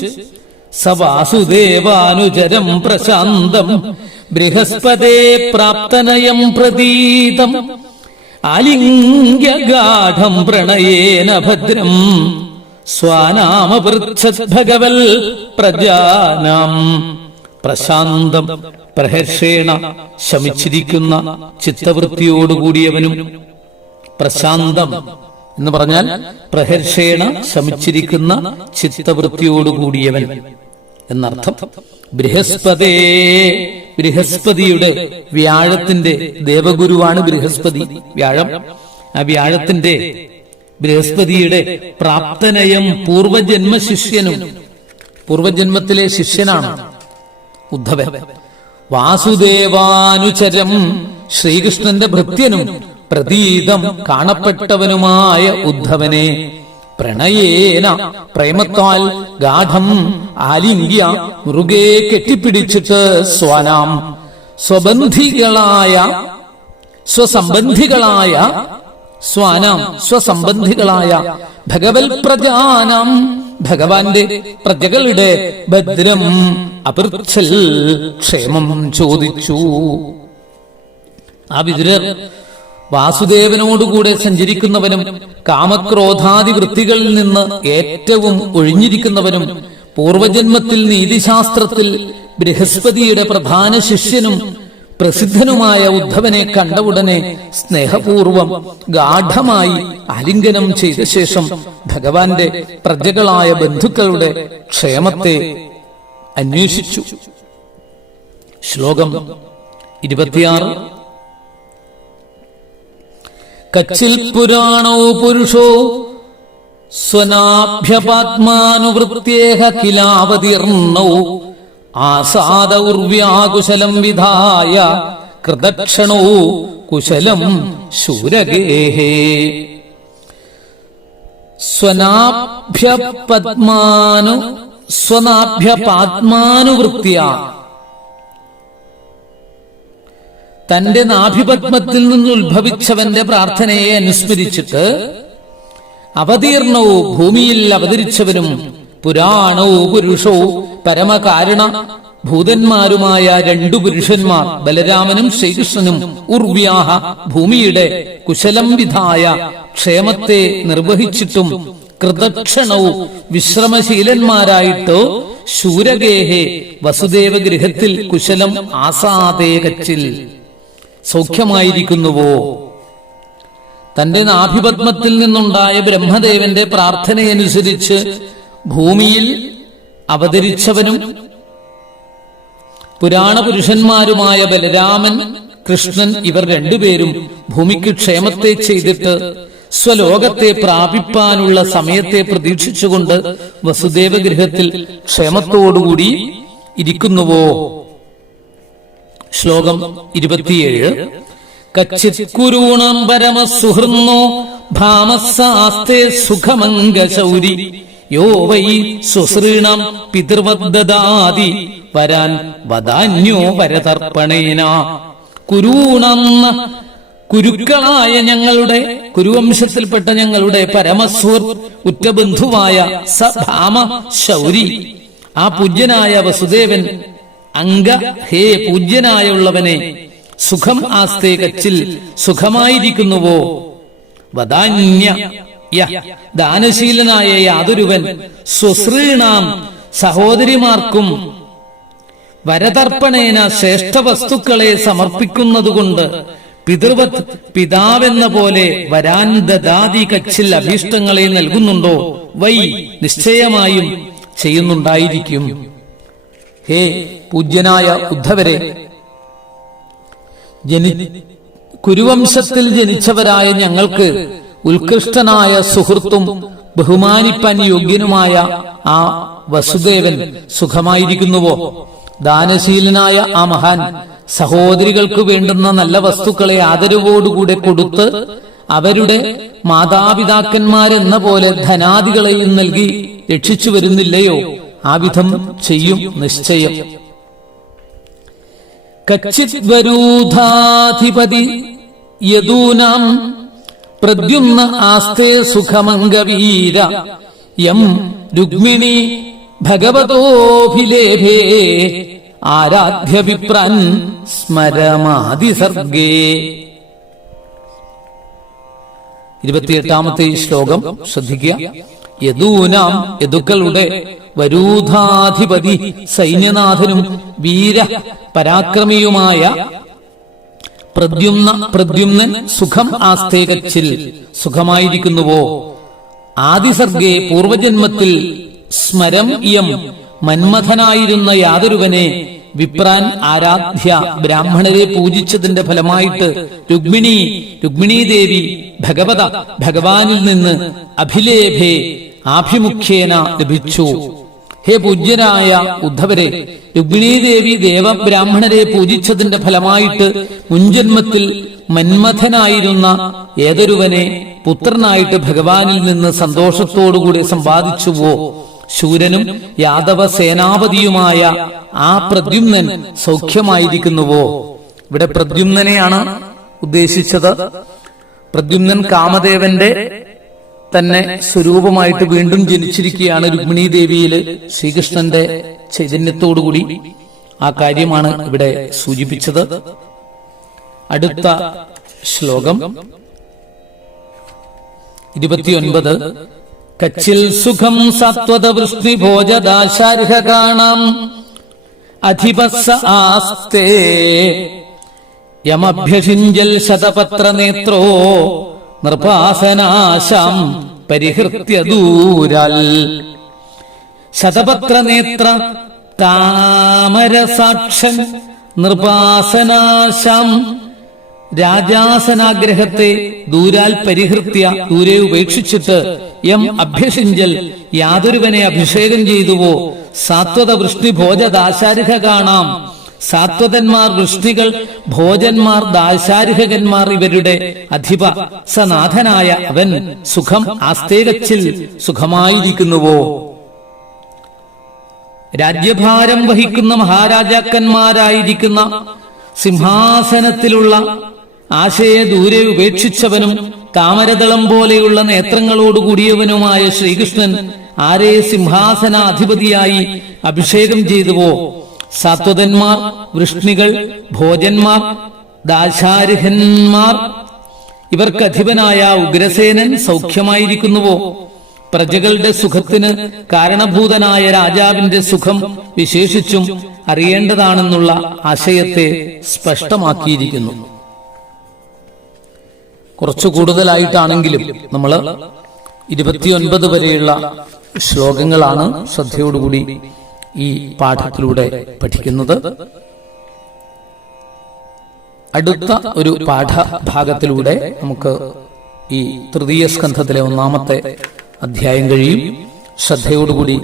സ വാസുദേവാനുചരം പ്രശാന്തം ബൃഹസ്പതേ പ്രാപ്തനയം പ്രതീതം ആലിംഗ്യ ഗാഢം പ്രണയേന ഭദ്രം സ്വാനാമപൃച്ഛത് ഭഗവൽ പ്രജാനാം. പ്രശാന്തം പ്രഹർഷേണ ശമിച്ചിരിക്കുന്ന ചിത്തവൃത്തിയോടുകൂടിയവനും. പ്രശാന്തം എന്ന് പറഞ്ഞാൽ പ്രഹർഷേണ ശമിച്ചിരിക്കുന്ന ചിത്തവൃത്തിയോടുകൂടിയവൻ എന്നർത്ഥം. ബൃഹസ്പതേ, ബൃഹസ്പതിയുടെ, വ്യാഴത്തിന്റെ ദേവഗുരുവാണ് ബൃഹസ്പതി, വ്യാഴം. ആ വ്യാഴത്തിന്റെ, ബൃഹസ്പതിയുടെ പ്രാപ്തനയം, പൂർവജന്മ ശിഷ്യനും, പൂർവജന്മത്തിലെ ശിഷ്യനാണ് ഉദ്ധവൻ. വാസുദേവാനുചരം, ശ്രീകൃഷ്ണന്റെ ഭൃത്യനും പ്രതീതം കാണപ്പെട്ടവനുമായ ഉദ്ധവനെ പ്രണയേന, പ്രേമത്താൽ, ഗാഠം ആലിംഗ്യ, മുറുകെ കെട്ടിപ്പിടിച്ചിട്ട്, സ്വാനാം, സ്വബന്ധികളായ, സ്വസംബന്ധികളായ, സ്വാനാം സ്വസംബന്ധികളായ, ഭഗവൽ പ്രജാനാം, ഭഗവാന്റെ പ്രജകളുടെ ഭദ്രം അപൃച്ഛൽ, ക്ഷേമം ചോദിച്ചു. ആ വിതുരർ വാസുദേവനോടുകൂടെ സഞ്ചരിക്കുന്നവനും കാമക്രോധാദി വൃത്തികളിൽ നിന്ന് ഏറ്റവും ഒഴിഞ്ഞിരിക്കുന്നവനും പൂർവജന്മത്തിൽ നീതിശാസ്ത്രത്തിൽ ബൃഹസ്പതിയുടെ പ്രധാന ശിഷ്യനും പ്രസിദ്ധനുമായ ഉദ്ധവനെ കണ്ട ഉടനെ സ്നേഹപൂർവം ഗാഠമായി ആലിംഗനം ചെയ്ത ശേഷം ഭഗവാന്റെ പ്രജകളായ ബന്ധുക്കളുടെ ക്ഷേമത്തെ അന്വേഷിച്ചു. ശ്ലോകം 26. കച്ചിൽ പുരാണോ പുരുഷോ സ്വനാഭ്യപാത്മാനുവൃത്യേഹ കിലാവതീർണോ ആസാദ ഉർവ്യാകുശലം വിധായ കൃതക്ഷണോ കുശലം ശൂരഗേഹേ. സ്വനാഭ്യപാത്മാനുവൃത്യ, തന്റെ നാഭിപത്മത്തിൽ നിന്ന് ഉത്ഭവിച്ചവന്റെ പ്രാർത്ഥനയെ അനുസ്മരിച്ചിട്ട്, അവതീർണവും, ഭൂമിയിൽ അവതരിച്ചവനും, പുരാണവും പുരുഷോ, പരമകാരണ ഭൂതന്മാരുമായ രണ്ടു പുരുഷന്മാർ ബലരാമനും ശ്രീകൃഷ്ണനും, ഉർവ്യാഹ, ഭൂമിയുടെ കുശലം വിധായ, ക്ഷേമത്തെ നിർവഹിച്ചിട്ടും, കൃതക്ഷണവും, വിശ്രമശീലന്മാരായിട്ടോ, ശൂരഗേഹേ, വസുദേവ ഗൃഹത്തിൽ കുശലം ആസാദേ കച്ചിൽ, സൗഖ്യമായിരിക്കുന്നുവോ. തന്റെ നാഭിപത്മത്തിൽ നിന്നുണ്ടായ ബ്രഹ്മദേവന്റെ പ്രാർത്ഥനയനുസരിച്ച് ഭൂമിയിൽ അവതരിച്ചവനും പുരാണ പുരുഷന്മാരുമായ ബലരാമൻ, കൃഷ്ണൻ, ഇവർ രണ്ടുപേരും ഭൂമിക്ക് ക്ഷേമത്തെ ചെയ്തിട്ട് സ്വലോകത്തെ പ്രാപിപ്പാനുള്ള സമയത്തെ പ്രതീക്ഷിച്ചുകൊണ്ട് വസുദേവ ഗൃഹത്തിൽ ക്ഷേമത്തോടുകൂടി ഇരിക്കുന്നുവോ. ശ്ലോകം 27. കച്ചിത് കുരൂണം പരമസുഹൃന്നോ ഭാമസാസ്തേ സുഖമംഗശൗരി യോ വൈ സ്വസൃണം പിതൃവദ്ദദാതി വരാൻ വദാന്യോ വരതർപ്പണേന. കുരൂണെന്ന, കുരുക്കളായ ഞങ്ങളുടെ, കുരുവംശത്തിൽപ്പെട്ട ഞങ്ങളുടെ പരമസുഹൃത്ത്, ഉറ്റബന്ധുവായ സ ഭാമ ശൗരി, ആ പൂജ്യനായ വസുദേവൻ, അംഗ, ഹേ പൂജ്യനായുള്ളവനെ, സുഖം ആസ്തേ കച്ചിൽ, സുഖമായിരിക്കുന്നുവോ. വദാന്യ, ദാനശീലനായ യാതൊരുവൻ, സ്വസൃണാം, സഹോദരിമാർക്കും, വരതർപ്പണേന, ശ്രേഷ്ഠ വസ്തുക്കളെ സമർപ്പിക്കുന്നതുകൊണ്ട്, പിതൃവത്, പിതാവെന്ന പോലെ, വരാൻ ദദാതി കച്ചിൽ, അഭീഷ്ടങ്ങളെ നൽകുന്നുണ്ടോ. വൈ, നിശ്ചയമായും ചെയ്യുന്നുണ്ടായിരിക്കും. ഹേ പൂജ്യനായ ഉദ്ധവരെ, കുരുവംശത്തിൽ ജനിച്ചവരായ ഞങ്ങൾക്ക് ഉത്കൃഷ്ടനായ സുഹൃത്തും ബഹുമാനിപ്പാൻ യോഗ്യനുമായ ആ വസുദേവൻ സുഖമായിരിക്കുന്നുവോ. ദാനശീലനായ ആ മഹാൻ സഹോദരികൾക്ക് വേണ്ടുന്ന നല്ല വസ്തുക്കളെ ആദരവോടുകൂടെ കൊടുത്ത് അവരുടെ മാതാപിതാക്കന്മാരെന്ന പോലെ ധനാദികളെയും നൽകി രക്ഷിച്ചു വരുന്നില്ലയോ. ആ വിധം ചെയ്യും നിശ്ചയം. കച്ചിത് വരൂധാധിപതി യദൂനാം പ്രദ്യുമ്ന ആസ്തേ സുഖമംഗവീര യം രുക്മിണി ഭഗവതോഭിലേഭേ ആരാധ്യ വിപ്രാൻ സ്മരമാദിസർഗേ. 28ാമത്തെ ശ്ലോകം ശ്രദ്ധിക്കുക. യദൂനാം യദുക്കളുടെ വരൂധാധിപതി സൈന്യനാഥനും വീര പരാക്രമിയുമായ പ്രദ്യുമ്നൻ സുഖം ആസ്തേ കച്ചിൽ സുഖമായിരിക്കുന്നുവോ. ആദിസർഗേ പൂർവജന്മത്തിൽ സ്മരം ഇയം മന്മഥനായിരുന്ന യാതൊരുവനെ വിപ്രാൻ ആരാധ്യ ബ്രാഹ്മണരെ പൂജിച്ചതിന്റെ ഫലമായിട്ട് രുക്മിണീ ദേവി ഭഗവത ഭഗവാനിൽ നിന്ന് അഭിലേഭേ ആഭിമുഖ്യേന ലഭിച്ചു. ഹേ പൂജ്യനായ ഉദ്ധവരെ, രുക്മിണീദേവി ദേവബ്രാഹ്മണരെ പൂജിച്ചതിന്റെ ഫലമായിട്ട് മുൻജന്മത്തിൽ മന്മഥനായിരുന്ന ഏതൊരുവനെ പുത്രനായിട്ട് ഭഗവാനിൽ നിന്ന് സന്തോഷത്തോടുകൂടി സമ്പാദിച്ചുവോ. ശൂരനും യാദവ സേനാപതിയുമായ ആ പ്രദ്യുമ്നൻ സൗഖ്യമായിരിക്കുന്നുവോ. ഇവിടെ പ്രദ്യുമ്നനെയാണ് ഉദ്ദേശിച്ചത്. പ്രദ്യുമ്നൻ കാമദേവന്റെ തന്നെ സ്വരൂപമായിട്ട് വീണ്ടും ജനിച്ചിരിക്കുകയാണ് രുക്മിണീ ദേവിയില് ശ്രീകൃഷ്ണന്റെ ചൈതന്യത്തോടുകൂടി. ആ കാര്യമാണ് ഇവിടെ സൂചിപ്പിച്ചത്. അടുത്ത ശ്ലോകം 29. കച്ചിൽ സുഖം സത്വത വൃഷ്ണി ഭോജദാശാർഹകാണാം അധിപസ്സ ആസ്തേ യമഭ്യഷിഞ്ചൽ ശതപത്ര നേത്രോ നൃപാസനാശാം പരിഹൃത്യ ദൂരാൽ. ശതപത്രനേത്ര താമരസാക്ഷൻ നൃപാസനാശാം രാജാസനാഗ്രഹത്തെ ദൂരാൽ പരിഹൃത്യ ദൂരെ ഉപേക്ഷിച്ചിട്ട് യം അഭ്യസിഞ്ചൽ യാതൊരുവനെ അഭിഷേകം ചെയ്തുവോ. സാത്വത വൃഷ്ണി ഭോജദാശാർഹ കാണാം. സാത്വതന്മാർ, വൃഷ്ണികൾ, ഭോജന്മാർ, ദാശാർഹകന്മാർ ഇവരുടെ അധിപ സനാഥനായ അവൻ സുഖം ആസ്തേകച്ചിൽ സുഖമായിരിക്കുന്നുവോ. രാജ്യഭാരം വഹിക്കുന്ന മഹാരാജാക്കന്മാരായിരിക്കുന്ന സിംഹാസനത്തിലുള്ള ആശയെ ദൂരെ ഉപേക്ഷിച്ചവനും താമരദളം പോലെയുള്ള നേത്രങ്ങളോടുകൂടിയവനുമായ ശ്രീകൃഷ്ണൻ ആരെ സിംഹാസനാധിപതിയായി അഭിഷേകം ചെയ്തുവോ. സാത്വതന്മാർ, വൃഷ്ണികൾ, ഭോജന്മാർ, ദാശാർഹന്മാർ ഇവർക്ക് അധിപനായ ഉഗ്രസേനൻ സൗഖ്യമായിരിക്കുന്നുവോ. പ്രജകളുടെ സുഖത്തിന് കാരണഭൂതനായ രാജാവിന്റെ സുഖം വിശേഷിച്ചും അറിയേണ്ടതാണെന്നുള്ള ആശയത്തെ സ്പഷ്ടമാക്കിയിരിക്കുന്നു. കുറച്ചു കൂടുതലായിട്ടാണെങ്കിലും നമ്മൾ 29 വരെയുള്ള ശ്ലോകങ്ങളാണ് ശ്രദ്ധയോടുകൂടി ഈ പാഠത്തിലൂടെ പഠിക്കുന്നത്. അടുത്ത ഒരു പാഠഭാഗത്തിലൂടെ നമുക്ക് ഈ തൃതീയ സ്കന്ധത്തിലെ 1-ാമത്തെ അധ്യായം കഴിയും. ശ്രദ്ധയോടുകൂടി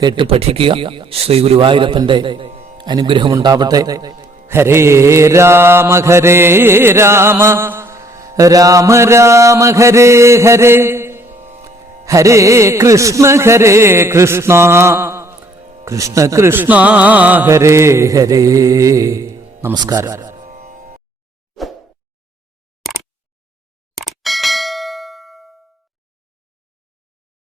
കേട്ട് പഠിക്കുക. ശ്രീ ഗുരുവായൂരപ്പന്റെ അനുഗ്രഹമുണ്ടാവട്ടെ. ഹരേ രാമ ഹരേ രാമ രാമ രാമ ഹരേ ഹരേ ഹരേ കൃഷ്ണ കൃഷ്ണ കൃഷ്ണ ഹരേ ഹരേ. നമസ്കാരം.